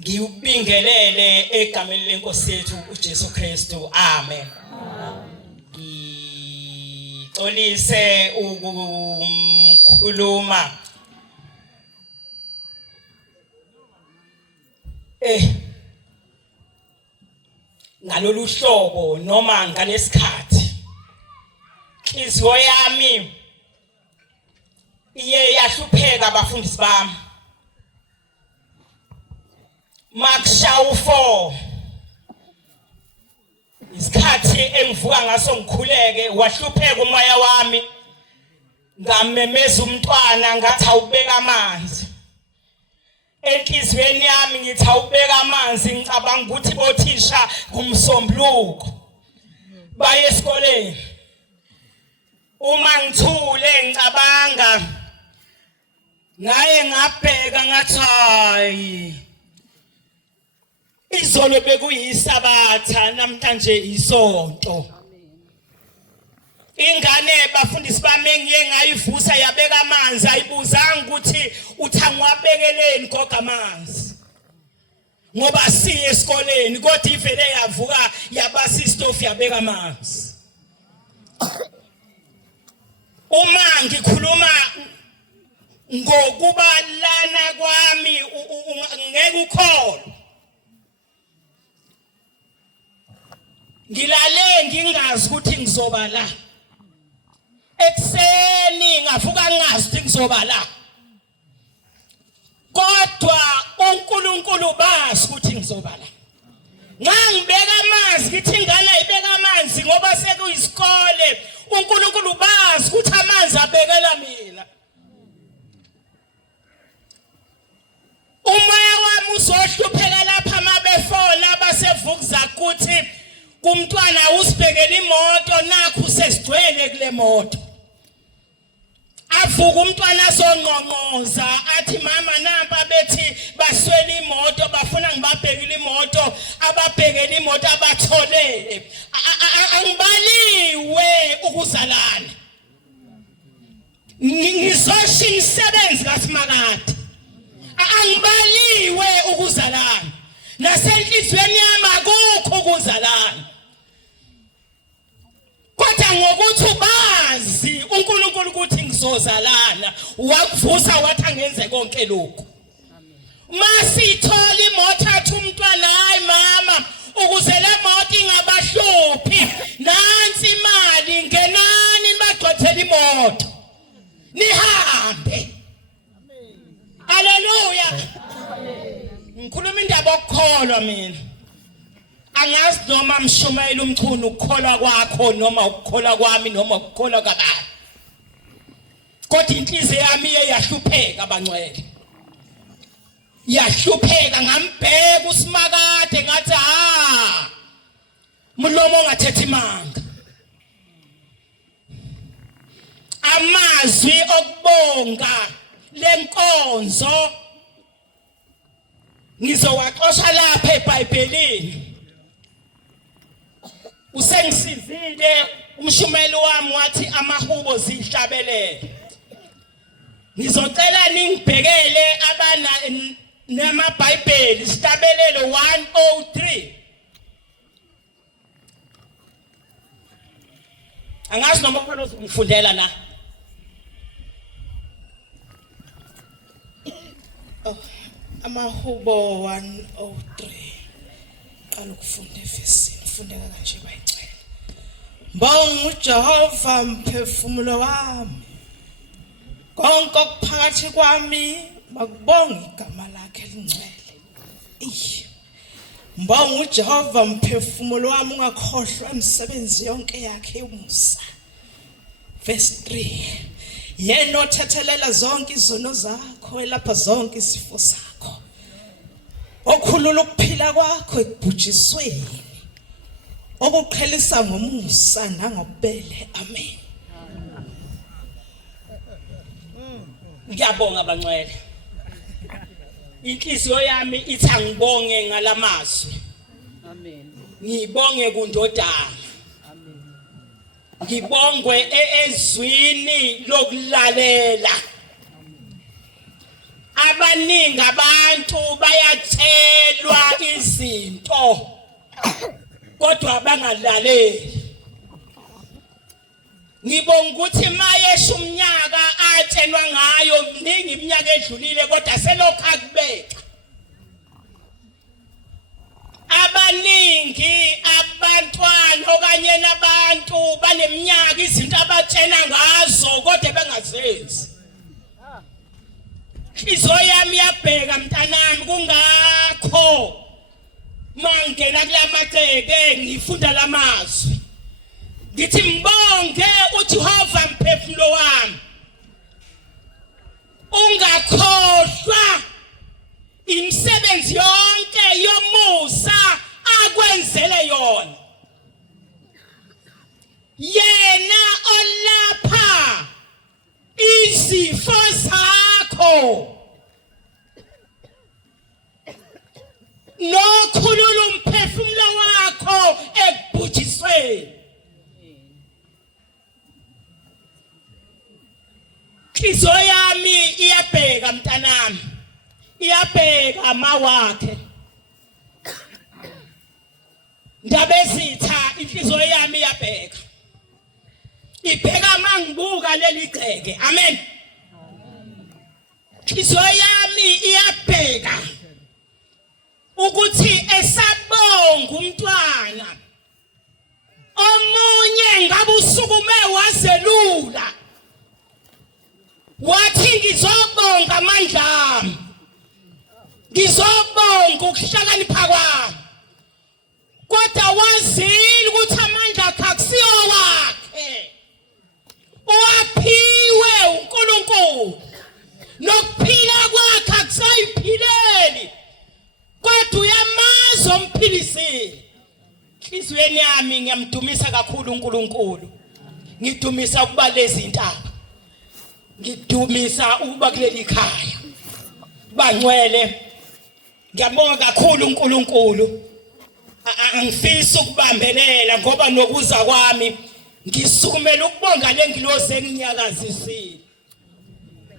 Ngiyubingelele egameni lenkosi yethu uJesu Kristu. Amen. Ngixolise ukukhuluma ngalolu hlobo noma ngalesikhathi. Inhliziyo yami iye yahlupheka abafundisi bami. Makushawu 4 isikhathi engivuka ngaso ngikhuleke wahlupheka umoya wami ngamemeza umntwana ngathi awubeka amanzi enhlizweni yami ngithi awubeka amanzi ngicabanga ukuthi bothisha kumsombuluko baye esikoleni uma ngithule ngicabanga ngaye ngabheka ngathi hayi izolo bekuyisabatha namhlanje isonto. Ingane bafundisi bami engiye ngayivusa yabeka amanzi ayibuzanga ukuthi uthangwabekeleni goga amanzi ngoba siye esikoleni kodwa ivele yavuka yabasa istofu yabeka amanzi. Uma ngikhuluma ngokubalana kwami ngeke ukholwe. Ngilale ngingazi ukuthi ngizoba la. Ekseni ngavuka ngazi ukuthi ngizoba la. Kodwa uNkulunkulu bazi ukuthi ngizoba la. Ngangibeka amanzi ngithi ingane ayibeka amanzi ngoba sekuyisikole. uNkulunkulu bazi ukuthi amanzi abekela mina. Umoya wami uzohlupheka lapha mabefona basevukuza ukuthi kumntwana usibhekela imoto nakho sesigcwele kule moto. Avuka umntwana azonqonqoza athi mama nampa bethi baswela imoto bafuna ngibabhekele imoto ababhekela imoto abathole. Angibaliwe ukuzalana. Ngizoshinga isebenzi kaSimakade. Angibaliwe ukuzalana. Nasenhlizweni yami akukho ukuzalana. Kodwa ngokuthi ubazi uNkulunkulu ukuthi ngizozalana wakuvusa wathi angenze konke lokho. Masithola imoto athi umntwana hayi mama ukuze le moto ingabahluphi nansi imali ngenani nibagxothela imoto nihambe. Haleluya. Ngikhuluma indaba yokukholwa mina. Angazi noma mshumayeli umchunu ukukholwa kwakho noma ukukholwa kwami noma ukukholwa kabani. Kodwa inhliziyo yami iyahlupheka abangcwele. Yahlupheka ngambheka uSimakade ngathi mlomo ongathethi imanga. Amazwi okubonga lenkonzo ngizowaxosha lapha eBhayibhelini. Usengisizile umshumayeli wami wathi amahubo zihlabelele. Ngizocela ningibhekele abana namaBhayibheli sihlabelelo 103. Angazi noma khona uzongifundela na. Amahubo 103. Qala ukufunda efesini. Fundeka kanje bayicela. Mbonga uJehova mphefumulo wami. Konke okuphakathi kwami makubonge igama lakhe elingcwele. Mbonga uJehova mphefumulo wami ungakhohlwa imisebenzi yonke yakhe yomusa. Verse 3. Yena othethelela zonke izono zakho elapha zonke izifo okhulula ukuphila kwakho ekubhujisweni okuqhelisa ngomusa nangobele. Amen. Ngiyabonga bangcwele. Inhliziyo yami ithi angibonge ngalamazwi. Amen. Ngibonge kundodana. Amen. Ngibongwe ezwini lokulalela. Abaningi abantu bayatshelwa izinto kodwa bangalaleli. Ngibonga ukuthi mayesha umnyaka atshelwa ngayo mningi iminyaka edlulile kodwa selokhu akubeka. Abaningi abantwana okanye nabantu baneminyaka izinto abatshena ngazo kodwa bengazenzi. Inhliziyo yami yabheka mntanami kungakho mangena kulamaceke ngifunda lamazwi. Ngithi mbonge uJehova mphefumulo wami. Ungakhohlwa imisebenzi yonke yomusa akwenzele yona. Yena olapha izifo zakho. Nokhulula umphefumulo wakho ekubhujisweni. Inhliziyo yami iyabheka mntanami. Iyabheka amawakhe. Ndabezitha inhliziyo yami iyabheka. Ibheka mangibuka leli gceke. Amen. Inhliziyo yami iyabheka ukuthi esabonga umntwana omunye ngabe usukume wazelula wathi ngizobonga amandla ami, ngizobonga ukuhlakanipha kwami, kodwa wazile ukuthi amandla akhe akusiyo wakhe, uwaphiwe uNkulunkulu. Nokuphila kwakhe akusayiphileli kodwa uyamazi omphilisile. Inhliziyweni yami ngiyamdumisa kakhulu uNkulunkulu. Ngidumisa ukuba lezi intaba. Ngidumisa ukuba kuleli khaya. Bangcwele. Ngiyabonga kakhulu uNkulunkulu. Angifisi ukubambelela ngoba nokuza kwami ngisukumela ukubonga lengilosi enginyakazisile.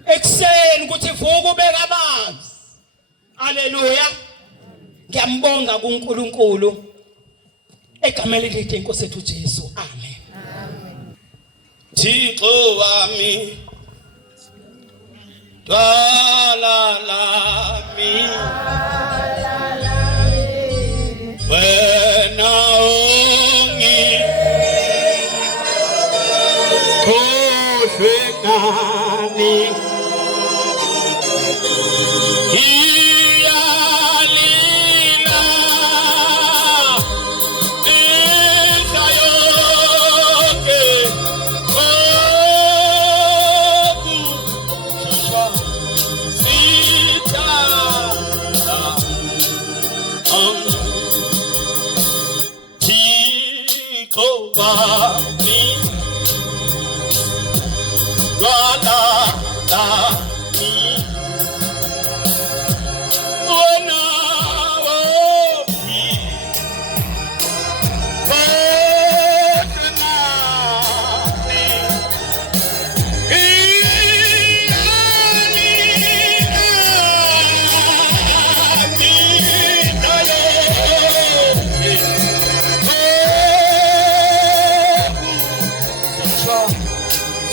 Ekseni ukuthi vuka ubeka amanzi. Haleluya. Ngiyambonga kuNkulunkulu. Egameni lika Inkosi yethu Jesu. Amen. Thixo wami dwala lami wena ongi khohlwe nami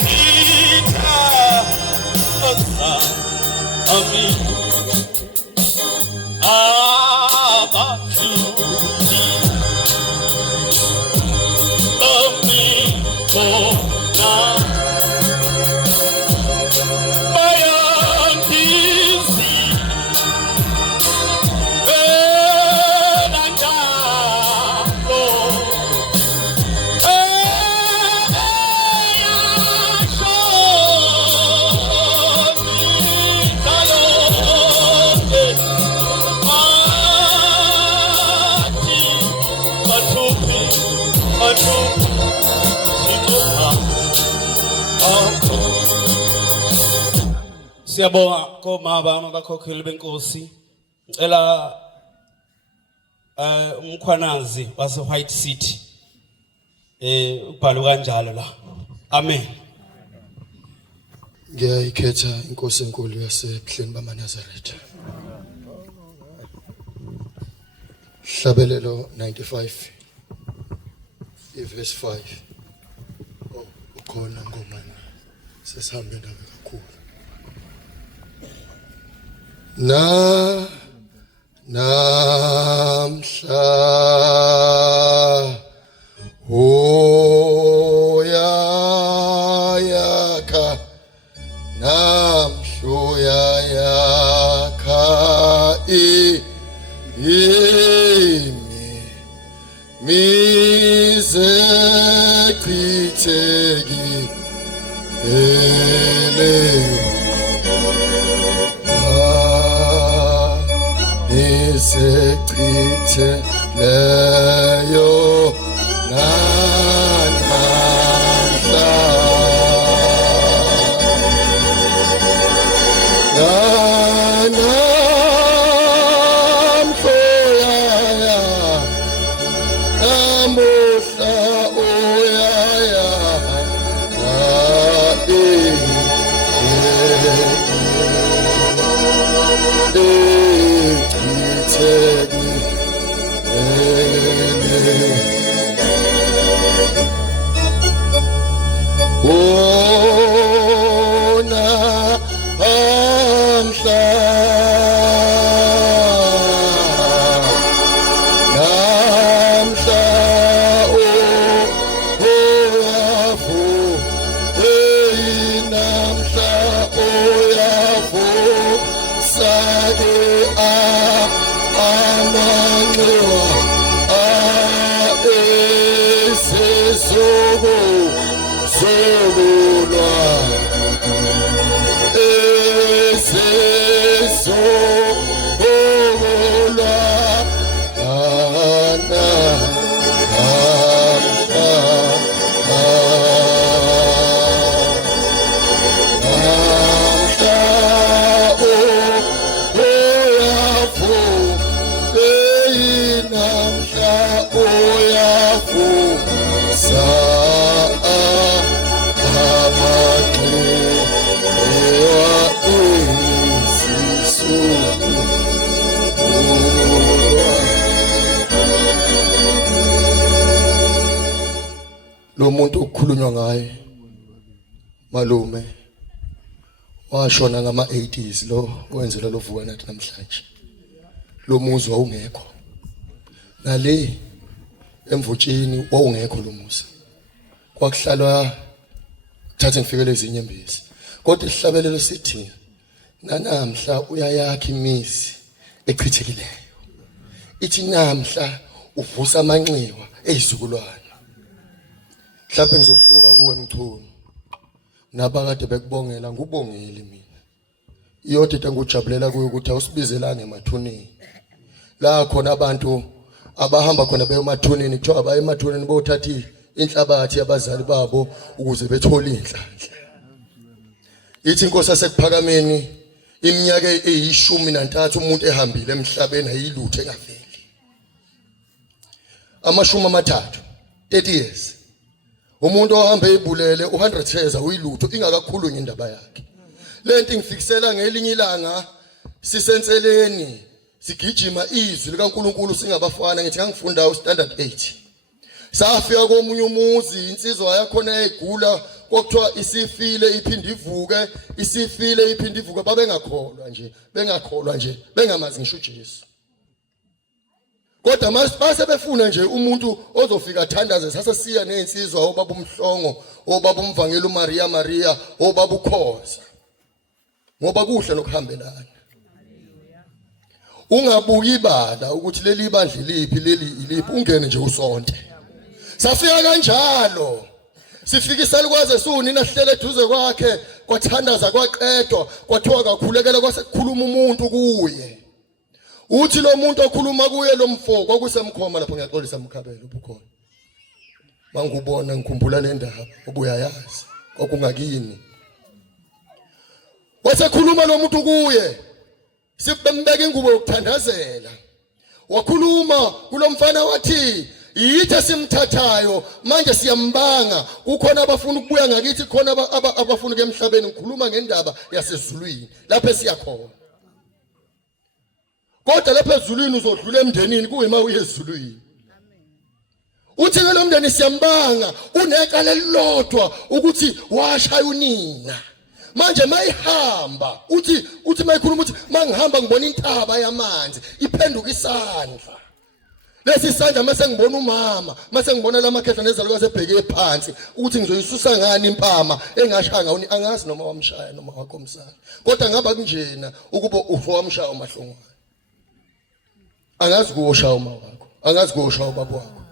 Sita, Siyabonga komama abakhokheli benkosi. Ngicela umkhwanazi wase White City ubhalo kanjalo la. Amen. Ngiyayikhetha inkosi enkulu yaseBhleni bamaNazaretha. Hlabelelo 95 verse 5. Oh, ukhona ngoma sesihambe ndawo kakhulu. Namhla yakha namhlo yakha mize chitheki Sechithe leyo nanamhla namhloyaya namuhla oyaya Lo muntu ukukhulunywa ngaye malume washona ngama-80s lo wenzela lo vuka nathi namhlanje. Lo muzi wawungekho. Nale emvutshini wawungekho lo muzi. Kwakuhlalwa thathe ngifikele ezinye imbisi. Kodwa isihlabelelo sithi nanamhla uyayakha imizi echithekileyo. Ithi namhla uvusa amanxiwa ezizukulwane. Mhlawumbe ngizohluka kuwe Mchunu. Nabakade bekubongela ngubongeli mina. Iyodwa into engijabulela kuyo ukuthi awusibizelanga emathuneni. La khona abantu abahamba khona beyomathuneni kuthiwa baye emathuneni bothatha inhlabathi yabazali babo ukuze bethole inhlanhla. Ithi inkosi yasekuphakameni iminyaka eyi13 umuntu ehambile emhlabeni ayilutho engaveli. Amashumi amathathu 30 years. Umuntu ohamba ebulele u100 years uyilutho ingakakhulunywa indaba yakhe. Lento ngifikisela ngelinye ilanga sisenseleni sigijima izwi likaNkuluNkulu singabafana ngithi ngangifunda uStandard 8. Safika komunye umuzi insizwa yakhona egula kwakuthiwa isifile iphinde ivuke isifile iphinde ivuke babengakholwa nje bengamazi ngisho uJesu. Kodwa mase befuna nje umuntu ozofika athandaze sasesiya nezinsizwa obaba umhlongo obaba umvangeli uMaria obaba ukhoza. Ngoba kuhle nokuhambelana. Ungabuki ibala ukuthi leli ibandla liphi leli iliphi ungene nje usonte. Safika kanjalo. Sifikisa likwaze sunina sihlele eduze kwakhe kwathandaza kwaqedwa kwathiwa kakhulekela kwasekukhuluma umuntu kuye. Uthi lo muntu okhuluma kuye lo mfo kwakusemkhoma lapho ngiyaxolisa umkhabelo ubukhona. mangubona ngikhumbula le ndaba obuyayazi kwakungakini. Wasekhuluma lo muntu kuye sibembeka ingubo yokuthandazela. Wakhuluma kulomfana wathi yithe simthathayo manje siyambanga kukhona abafuna ukubuya ngakithi khona abafuna emhlabeni. Ngikhuluma ngendaba yasezulwini lapho esiyakhona. Kodwa lapha ezulwini uzodlula emndenini kuyima uye ezulwini. Uthi ke lo mndeni siyambanga unecala elilodwa ukuthi washaya unina. Manje mayihamba uthi mayikhuluma uthi mangihamba ngibona intaba yamanzi iphenduka isandla. Lesi sandla mase ngibona umama mase ngibona lamakhehla nezalukazi ebheke phansi ukuthi ngizoyisusa ngani impama engashaya ngawuni angazi noma wamshaya noma wakhomsana. Kodwa ngaba kunjena ukuba ufowamshaya umahlongwane. Angazi kuoshaya uma wakho, angazi kuoshaya ubaba wakho.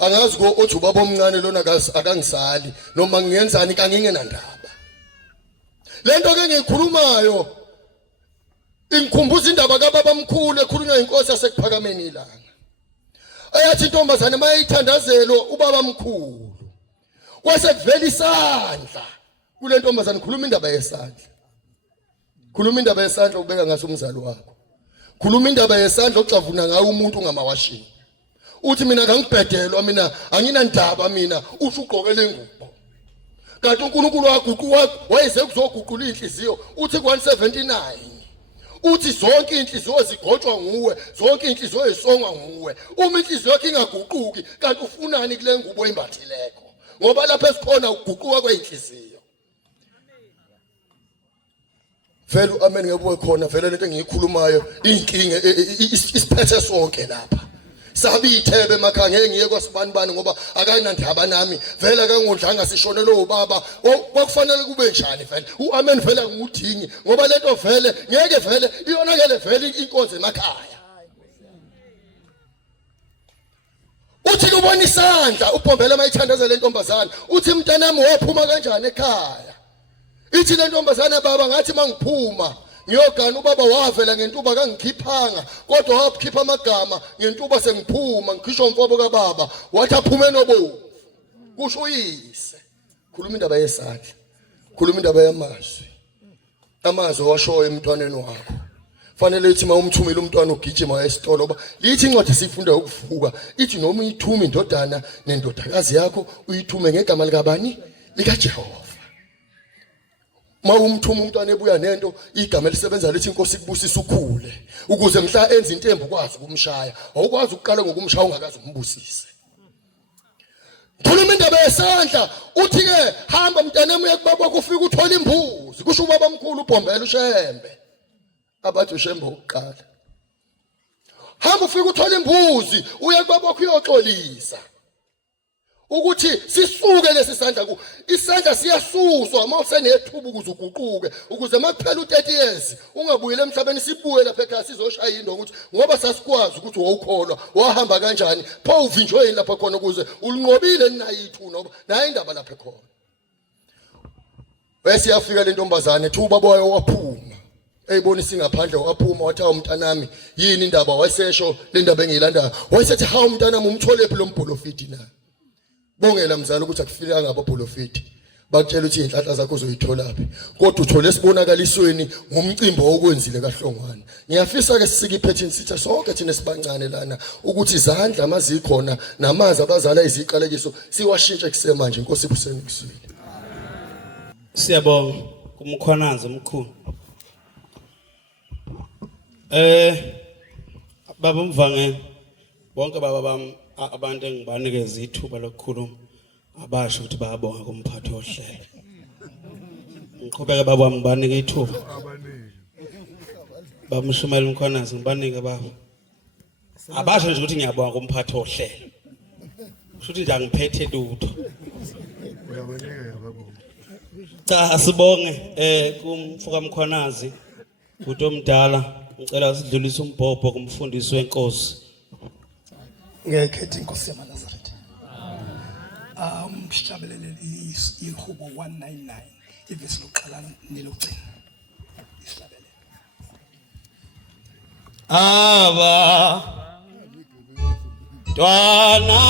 Angazi ko othi ubaba omncane lona akangisali noma ngiyenzani kangingena ndaba. Lento ke ngikhulumayo ingikhumbuza indaba kaBaba omkhulu ekhulunywa inkosi yasekuphakameni ilanga. Ayathi intombazane mayithandazelo ubaba omkhulu. Kwase kuvela isandla kule ntombazane khuluma indaba yesandla. Khuluma indaba yesandla ubeka ngaso umzali wakho. Khuluma indaba yesandla oxavuna ngayo umuntu ngamawashini. Uthi mina ngangibhedelwa mina anginandaba mina usho ugqokele ingubo. Kanti uNkulunkulu waguquka wayeze kuzoguqula inhliziyo uthi 179 uthi zonke inhliziyo zigotshwa nguwe zonke inhliziyo ezisongwa nguwe. Uma inhliziyo yakhe ingaguquki kanti ufunani kule ngubo embathileko ngoba lapha esikhona ukuguquka kweinhliziyo. Vele amen ngeke khona vele lento engiyikhulumayo inkinga isiphethe sonke lapha. Sabi ithebe emakhaya ngeke ngiye kwasibanibani ngoba akayinandaba nami vele akangondlanga sishonele ubaba kwakufanele kube njani vele uamen vele angudingi ngoba lento vele ngeke vele iyonakele vele inkonzo emakhaya. Uthi kubona isandla uphombela mayithandazela lentombazana uthi mntanami waphuma kanjani ekhaya. Ithi lentombazana baba ngathi mangiphuma ngiyogana ubaba wavela ngentuba kangikhiphanga kodwa wakhipha amagama ngentuba sengiphuma ngikhishwa umfobo kaBaba wathi aphume nobo kusho uyise. Khuluma indaba yesandla, khuluma indaba yamazwi. Amazwi washoya emntwaneni wakho fanele ithi mawumthumile umntwana ugijima esitolo ngoba lithi incwadi sifunda ukuvuka ithi noma uyithume indodana nendodakazi yakho uyithume ngegama likabani likaJehova. Mawumthuma umntwana ebuya nento igama elisebenza lithi inkosi kubusisa ukhule ukuze mhla enza intembu kwazi ukumshaya awukwazi ukuqala ngokumshaya ungakazi umbusise. Khuluma indaba yesandla uthi ke hamba mntanami uye kubaba wakho ufike uthola imbuzi kusho ubaba omkhulu ubhombela uShembe abathi uShembe oqala. Hamba ufike uthola imbuzi uye kubaba wakho uyoxolisa ukuthi sisuke lesi sandla ku isandla siyasuswa mawusenethuba ukuze uguquke ukuze makuphela u30 years ungabuyele emhlabeni sibuye lapha ekhaya sizoshaya indongo ukuthi ngoba sasikwazi ukuthi wawukholwa wahamba kanjani pho uvinjweni lapha khona ukuze ulinqobile ninayithu noba nayi indaba lapha khona. Bese yafika le ntombazane ethi ubaba wayo waphuma eyibona singaphandle waphuma wathi umntanami yini indaba wayesesho le ndaba engiyilandayo wayesethi ha umntanami umtholephi lo mbholofiti na. Bongela mzali ukuthi akufika ngabapholofeti bakutshela ukuthi inhlanhla zakho uzoyitholaphi kodwa uthole sibonakalisweni ngomcimbi okwenzile kaHlongwane. Ngiyafisa ke sisike ipattern sitha sonke thina sibancane lana ukuthi izandla amazikhona namazi abazala iziqalekiso siwashintshe kusemanje inkosi ibuseni kuswini. Siyabonga kumkhwanazi omkhulu. Baba Mvangeni bonke baba bami abantu engibanikeza ithuba lokukhuluma abasho ukuthi bayabonga kumphathi ohlelo. Ngiqhubeka baba wami ngibanika ithuba. Baba Mshumela Mkhwanazi ngibanika baba. Abasho nje ukuthi ngiyabonga kumphathi ohlelo. Futhi nje angiphethe lutho. Cha asibonge kumfuka Mkhwanazi umuntu omdala ngicela sidlulise umbhobho kumfundisi wenkosi. Ngekhethi inkosi yamaNazaretha. Mhlabelele ihubo 199 ivesi lokuqala nelokugcina. Ihlabelele. Aba Dwana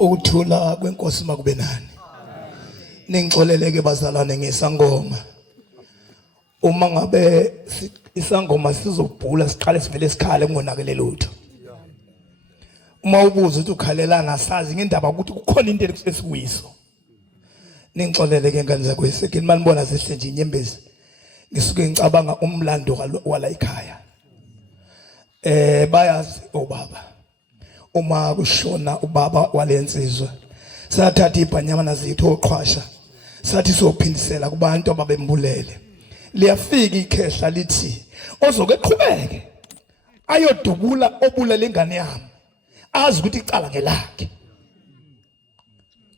Ukuthula kwenkosi makube nani. Ningixoleleke bazalwane ngesangoma. Uma ngabe isangoma sizobhula siqale sivele sikhale kungonakele lutho. Uma ubuza ukuthi ukhalelana sazi ngendaba ukuthi kukhona into esikuyiso. Ningixoleleke ngane zakweseke manibona sihle nje inyembezi. Ngisuke ngicabanga umlando wala ekhaya. Bayazi obaba. Uma kushona ubaba walensizwe sathatha ibhanyamana zethu oqhwasha sathi sophindisela kubantu ababembulele liyafika ikhehla lithi ozoke qhubeke ayodubula obulele ingane yami azi ukuthi icala ngelakhe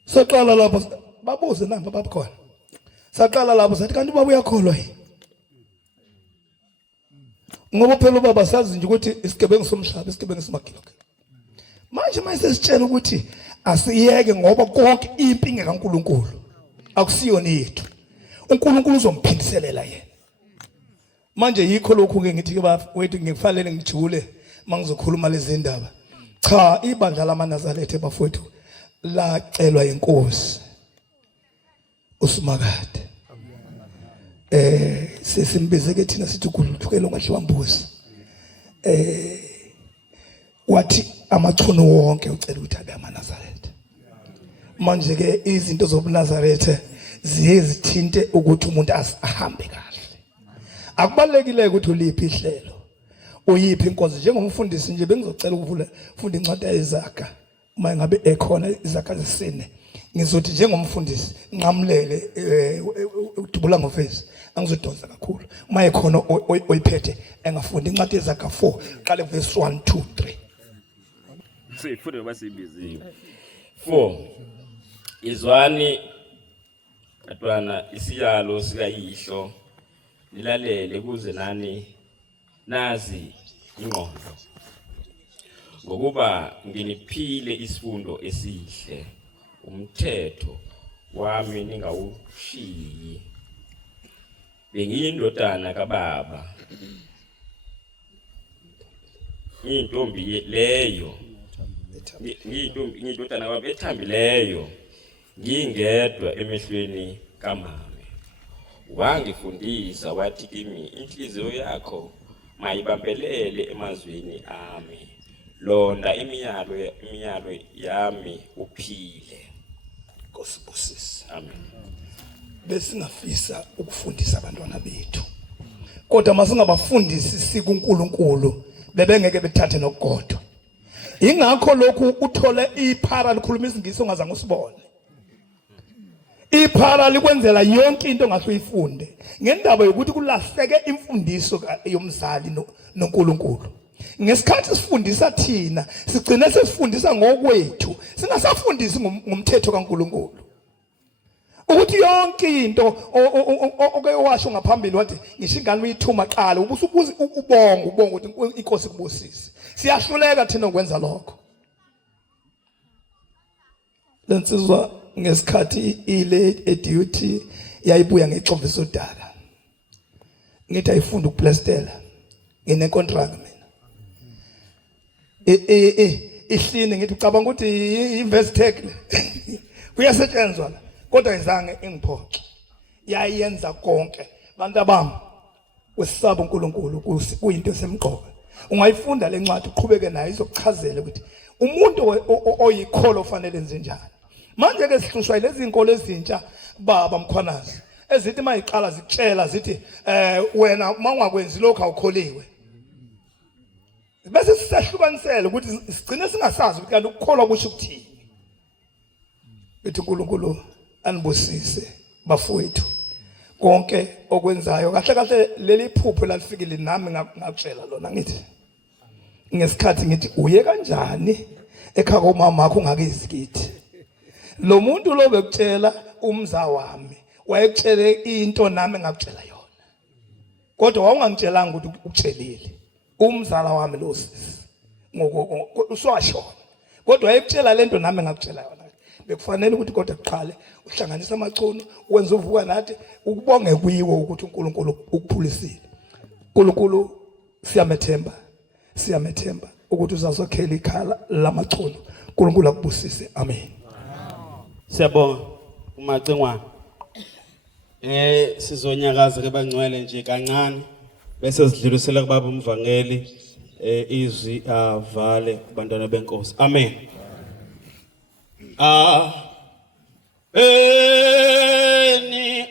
saqala lapho babuze namba babukhona saqala lapho sathi kanti ubaba uyakholwa yini ngoba phela ubaba sazi nje ukuthi isigebengu somhlaba isigebengu simagiloke manje mayesitshela ukuthi asiyeke ngoba konke impinge kaNkuluNkulu akusiyona yethu uNkulunkulu uzomphindiselela yena manje yikho lokhu ke ngithi ke bafowethu ngifanele ngijule mangizokhuluma lezi ndaba cha ibandla lamaNazaretha bafowethu lacelwa inkosi uSimakade sesimbize ke thina sithi ukuthukela ungadliwa mbuzi wathi amachuno wonke ucela ukuthi abe amaNazaretha manje ke izinto zobuNazaretha ziye zithinte ukuthi umuntu ahambe kahle akubalekile ukuthi uliphi ihlelo uyiphi inkonzo njengomfundisi nje bengizocela ukufunda incwadi yeZaga uma ngabe ekhona iZaga zesine ngizothi njengomfundisi nqamlele udubula ngofesi angizodonsa kakhulu uma ekhona oyiphethe engafunda incwadi yeZaga 4 qale verse 1 2 3 sifune basibiziwe 4 izwani atwana isiyalo sikayihlo nilalele kuze nani nazi ingqondo ngokuba nginiphile isifundo esihle umthetho wami ningawushiyi bengiyindodana kababa intombi leyo ngiyindodana kababa ethambileyo ngingedwa emehlweni kamame wangifundisa wathi kimi inhliziyo yakho mayibambelele emazweni ami londa imiyalo yami uphile Nkosibusisi amen besingafisa ukufundisa abantwana bethu kodwa masingabafundisi sikuNkulunkulu bebengeke bethathe nokugodwa ingakho lokhu uthole iphara likhuluma isingisi ongazange usibone iphara likwenzela yonke into ngasuyifunde ngendaba yokuthi kulahleke imfundiso yomzali noNkulunkulu ngesikhathi sifundisa thina sigcine sesifundisa ngokwethu singasafundisi ngomthetho kaNkulunkulu ukuthi yonke into okewasho ngaphambili wathi ngisho ingane uyithuma qala ubusubuza ubonga ukuthi inkosi kubusise siyahluleka thina ukwenza lokho lensizwa ngesikhathi ile eduty yayibuya ngexoviso dala ngithi ayifunda ukuplastela ngine contract mina ihlini ngithi ucabanga ukuthi investec kuyasetshenzwa la kodwa izange ingiphoxe yayenza konke bantu bami wesaba uNkulunkulu kuyinto semqoka ungayifunda lencwadi uqhubeke nayo izokuchazela ukuthi umuntu oyikholo ofanele enze njani manje ke sihlushwa lezi inkolo ezintsha baba mkhwanazi ezithi mayiqala zikutshela zithi wena mawungakwenzi lokho awukholiwe bese sisahlukanisela ukuthi sigcine singasazi ukuthi kanti ukukholwa kusho ukuthini bethi uNkulunkulu anibusise bafowethu konke okwenzayo kahle kahle leli phupho lalifikile nami ngakutshela lona ngithi ngesikhathi ngithi uye kanjani ekhaya komama wakho ungakizikithi lo muntu lo bekutshela umza wami wayekutshele into nami ngakutshela yona kodwa wawungangitshelanga ukuthi ukutshelile umzala wami lo sisi uswashona kodwa wayekutshela lento nami ngakutshela yona bekufanele ukuthi kodwa kuqale uhlanganisa amacuno wenza uvuka nathi ukubonge kuyiwo ukuthi uNkulunkulu ukuphulisile uNkulunkulu siyamethemba ukuthi uzazokhela ikhala lamacuno uNkulunkulu akubusise amen. Siyabonga umacengwana. Sizonyakaza ke bangcwele nje kancane bese sidlulisela kubaba umvangeli izwi avale kubantwana benkosi. Amen. Amen.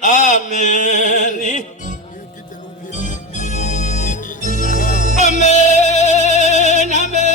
Amen. Amen. Amen.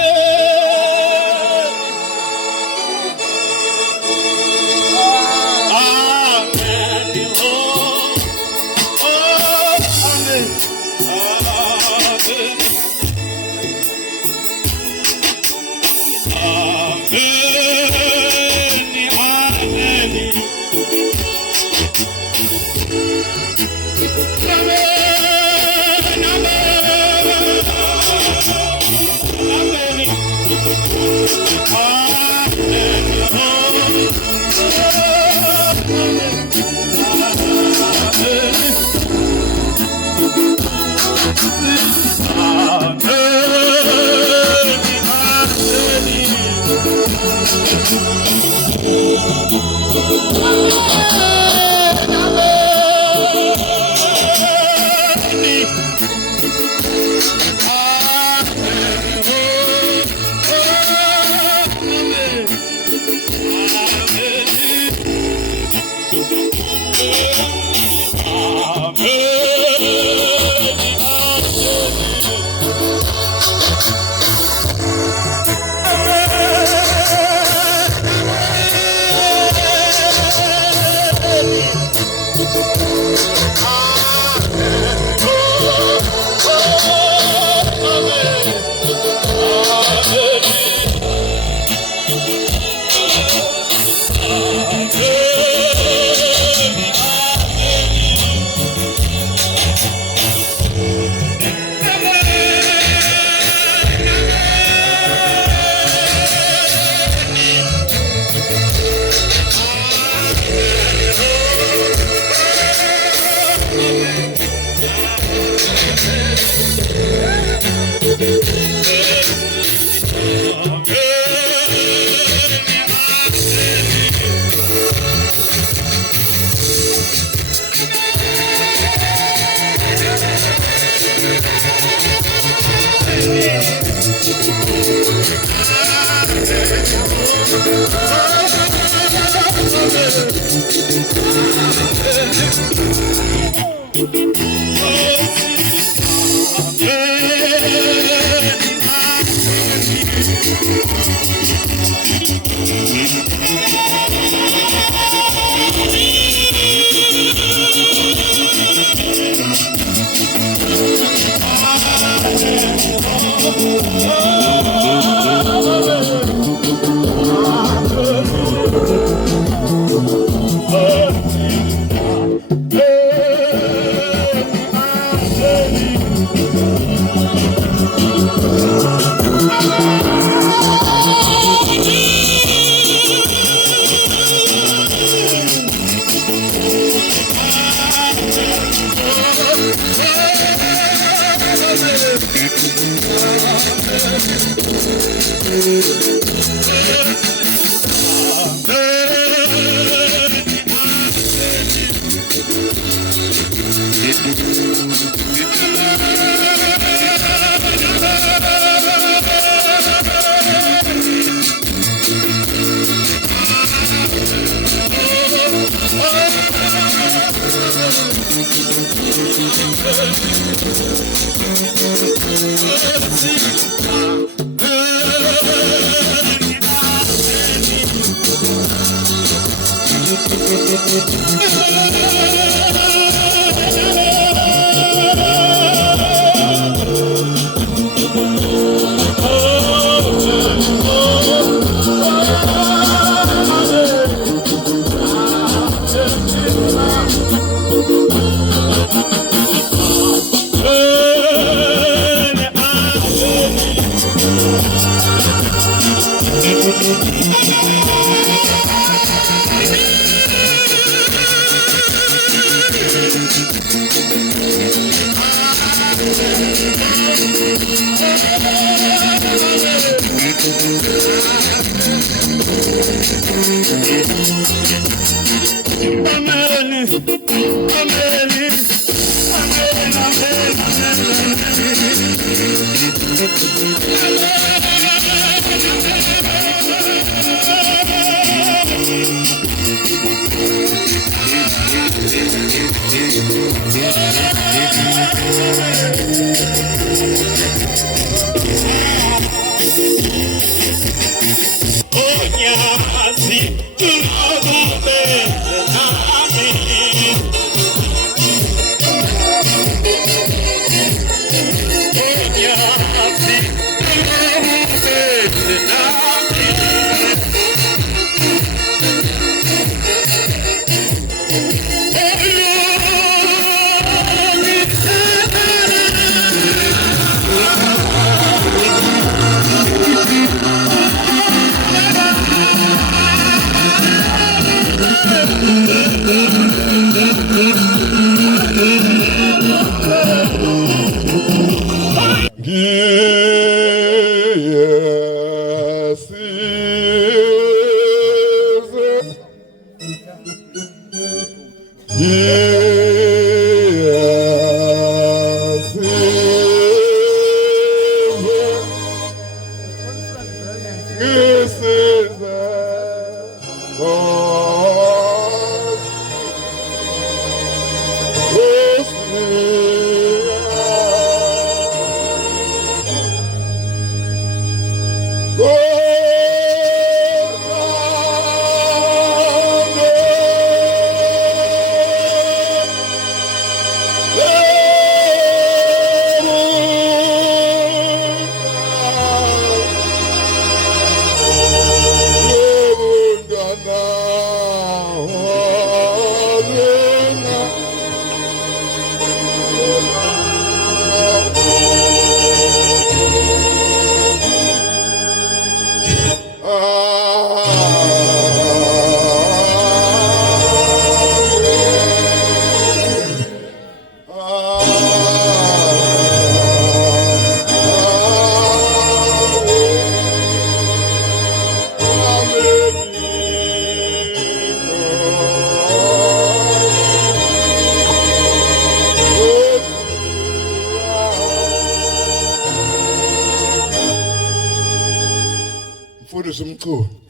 Mfundisi umculo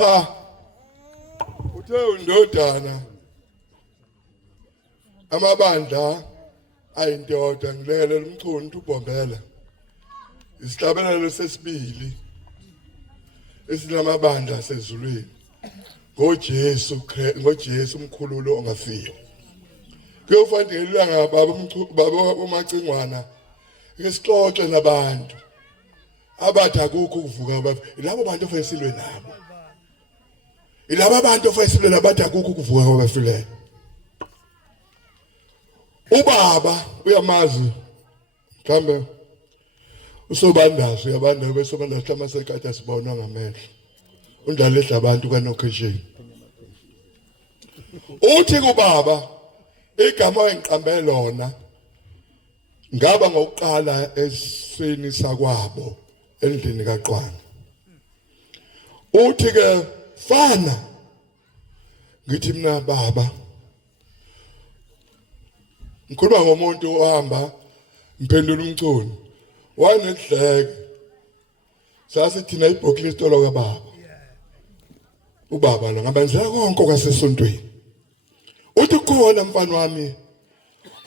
cha uthe undodana amabandla ayindoda ngilele umchunu uBhombela isihlabelelo sesibili esinamabandla sezulwini ngoJesu umkhululo ongafika kuyofanele baba umacingwana ngesixoxe nabantu abathi akukho ukuvuka labo bantu ofayisilwe nabo ilaba abantu ofayisilwe nabathi akukho ukuvuka kwabafileyo ubaba uyamazi mhlambe usobandazo uyabandazo besobandazo hlamasekade asibona ngamehlo undlala ehlabantu kanokheshini uthi kubaba igama engiqambe lona ngaba ngokuqala esini sakwabo endlini kaQwanga uthi ke fana ngithi mina baba ngikhuluma ngomuntu ohamba mphendula umculo wanedleke sasithina ibhokisi tolo kababa ubaba lo ngabandlela konke kwasesontweni uthi khona mfana wami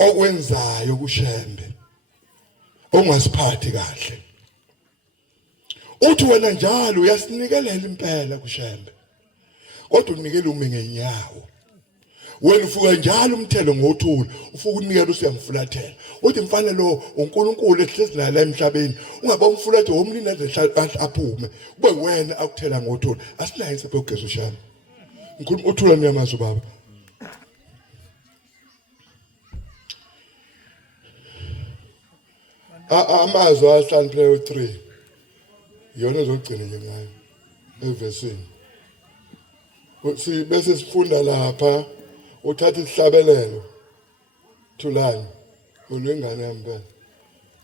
okwenzayo kuShembe ongasiphathi kahle uthi wena njalo uyasinikelela impela kuShembe kodwa unikele umi ngenyawo wena ufuka njalo umthelo ngothuli ufuka unikela usiyamfulathela uthi mfana lo uNkulunkulu ehlezi la emhlabeni ungaba umfulathe womlinaze aphume kube wena akuthela ngothuli asinayo isipho ugeza uShembe ngikhuluma uthula niyamazi baba amazwi ahlanipheleyo 3 yona ezogcina nje ngayo evesini bese sifunda lapha uthatha isihlabelelo Thulani olwengane yami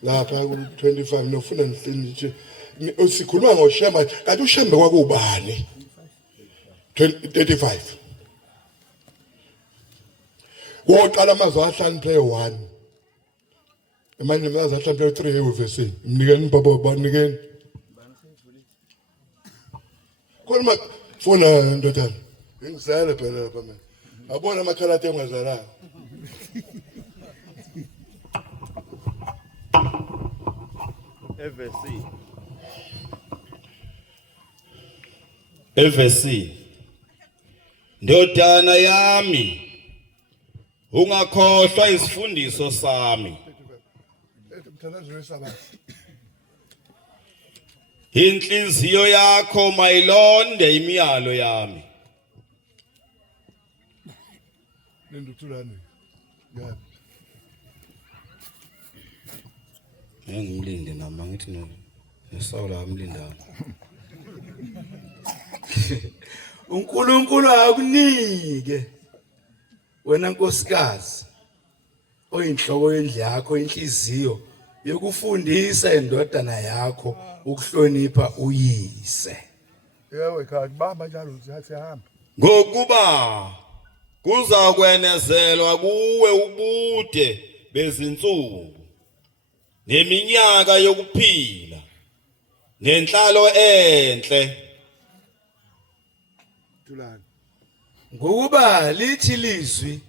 lapha ku 25 nofuna nje sikhuluma ngoShembe kanti uShembe kwakubani 35 woqala amazwi ahlanipheleyo 1 manje amazwi ahlanipheleyo 3 evesini mnikeni baba banikeni khona funa ndodana ngizele phela lapha mina abona amakhalati engazalayo evesi ndodana yami ungakhohlwa isifundiso sami inhliziyo yakho mayilonde imiyalo yami nenduthulani ngabe ngimlinde nama ngithi nesawula amlindana uNkulunkulu akunike wena nkosikazi oyinhloko yendlu yakho inhliziyo yokufundisa indodana yakho ukuhlonipha uyise yewe khaya bamba njalo uzathi hamba ngokuba kuza kwenezelwa kuwe ubude bezinsuku neminyaka yokuphila nenhlalo enhle Thulani ngokuba lithi lizwi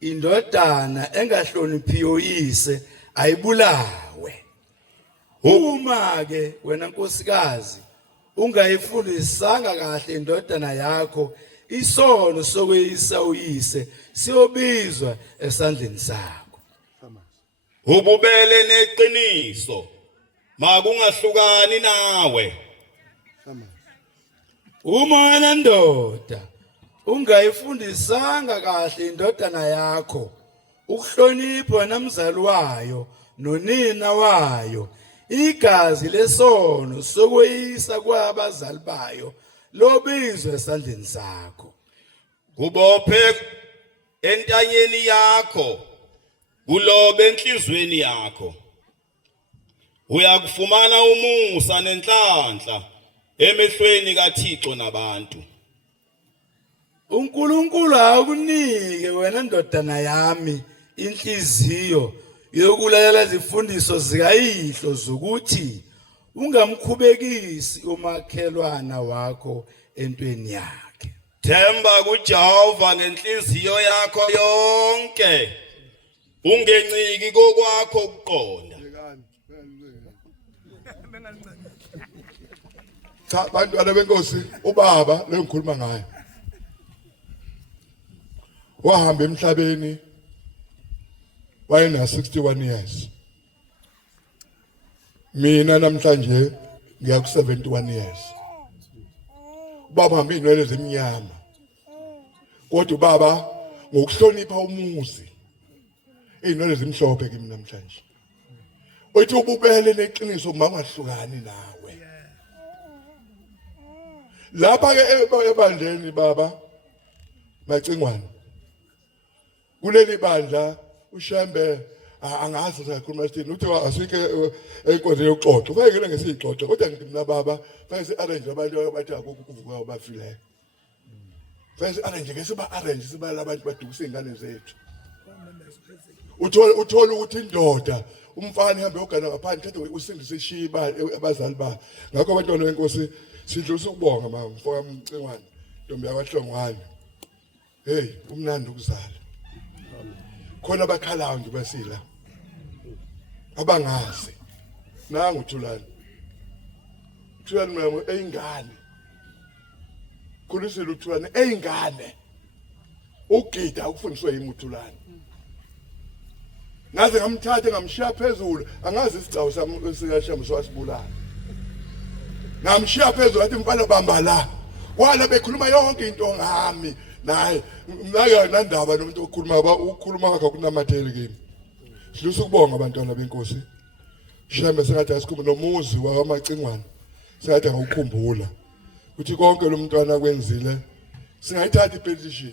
indodana engahloniphi uyise ayibulawe uma ke wena nkosikazi ungayifundisanga kahle indodana yakho isono sokweyisa uyise siyobizwa esandleni sakho ububele neqiniso makungahlukani nawe uma wena ndoda ungayifundisanga kahle indodana yakho ukuhlonipha nomzali wayo nonina wayo igazi lesono sokweyisa kwabazali bayo lobizwe esandleni sakho kubophe entanyeni yakho kulobe enhlizweni yakho uyakufumana umusa nenhlanhla emehlweni kaThixo nabantu uNkulunkulu akunike wena ndodana yami inhliziyo yokulalela izifundiso zikayihlo zokuthi ungamkhubekisi umakhelwana wakho entweni yakhe themba kuJehova ngenhliziyo yakho yonke ungenciki kokwakho ukuqonda cha bantwana benkosi ubaba lengikhuluma ngayo wahamba emhlabeni wayena 61 years mina namhlanje ngiya ku 71 years ubaba hamba inwele ezimnyama kodwa ubaba ngokuhlonipha umuzi inwele ezimhlophe kimi namhlanje uthi ububele neqiniso mangahlukani nawe lapha ke ebandleni baba macingwane kuleli bandla uShembe angazi ukukhuluma isithini uthi asike enkonzweni yoxoxo ufike ngesixoxo kodwa ngithi mina baba fanele arrange abantu abathi akuvuka abafileyo fanele arrange ke siba arrange siba labantu badukisa izingane zethu uthola ukuthi indoda umfana ihambe yogana ngaphandle thathe usindise ishiba abazali ba ngakho abantwana benkosi sidlulisa ukubonga mfowami Mcingwane Ntombi yakwaHlongwane. Hey, umnandi ukuzala. Khona abakhalayo nje basila. Abangazi. Nangu uThulani. Uthulani mama eyingane. Kulisile uThulani eyingane. Ugida ukufundiswa yimi uThulani. Ngaze ngamthatha ngamshiya phezulu, angazi isigcawu sami sikashamba swasibulala. Ngamshiya phezulu athi mfana bamba la. Wala bekhuluma yonke into ngami. Naye nandaba nomuntu ukukhuluma kwakhe kunamatheli kimi. Silusa ukubonga abantwana benkosi. Shembe sengathi asikhumbulo nomuzi wakamacingwane. Sengathi ngawukhumbula. Uthi konke lo mntwana kwenzile singayithatha ipetition.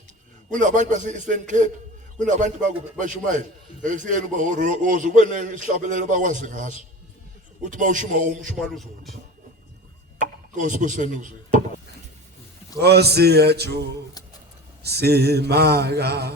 Kunabantu base Eastern Cape, kunabantu bashumayela. Esiyeni uba uzubone isihlabelelo bakwazi ngaso. Uthi mawushuma umshumalo uzothi. Nkosi kusenuzwe. Nkosi yethu simaka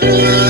Amen.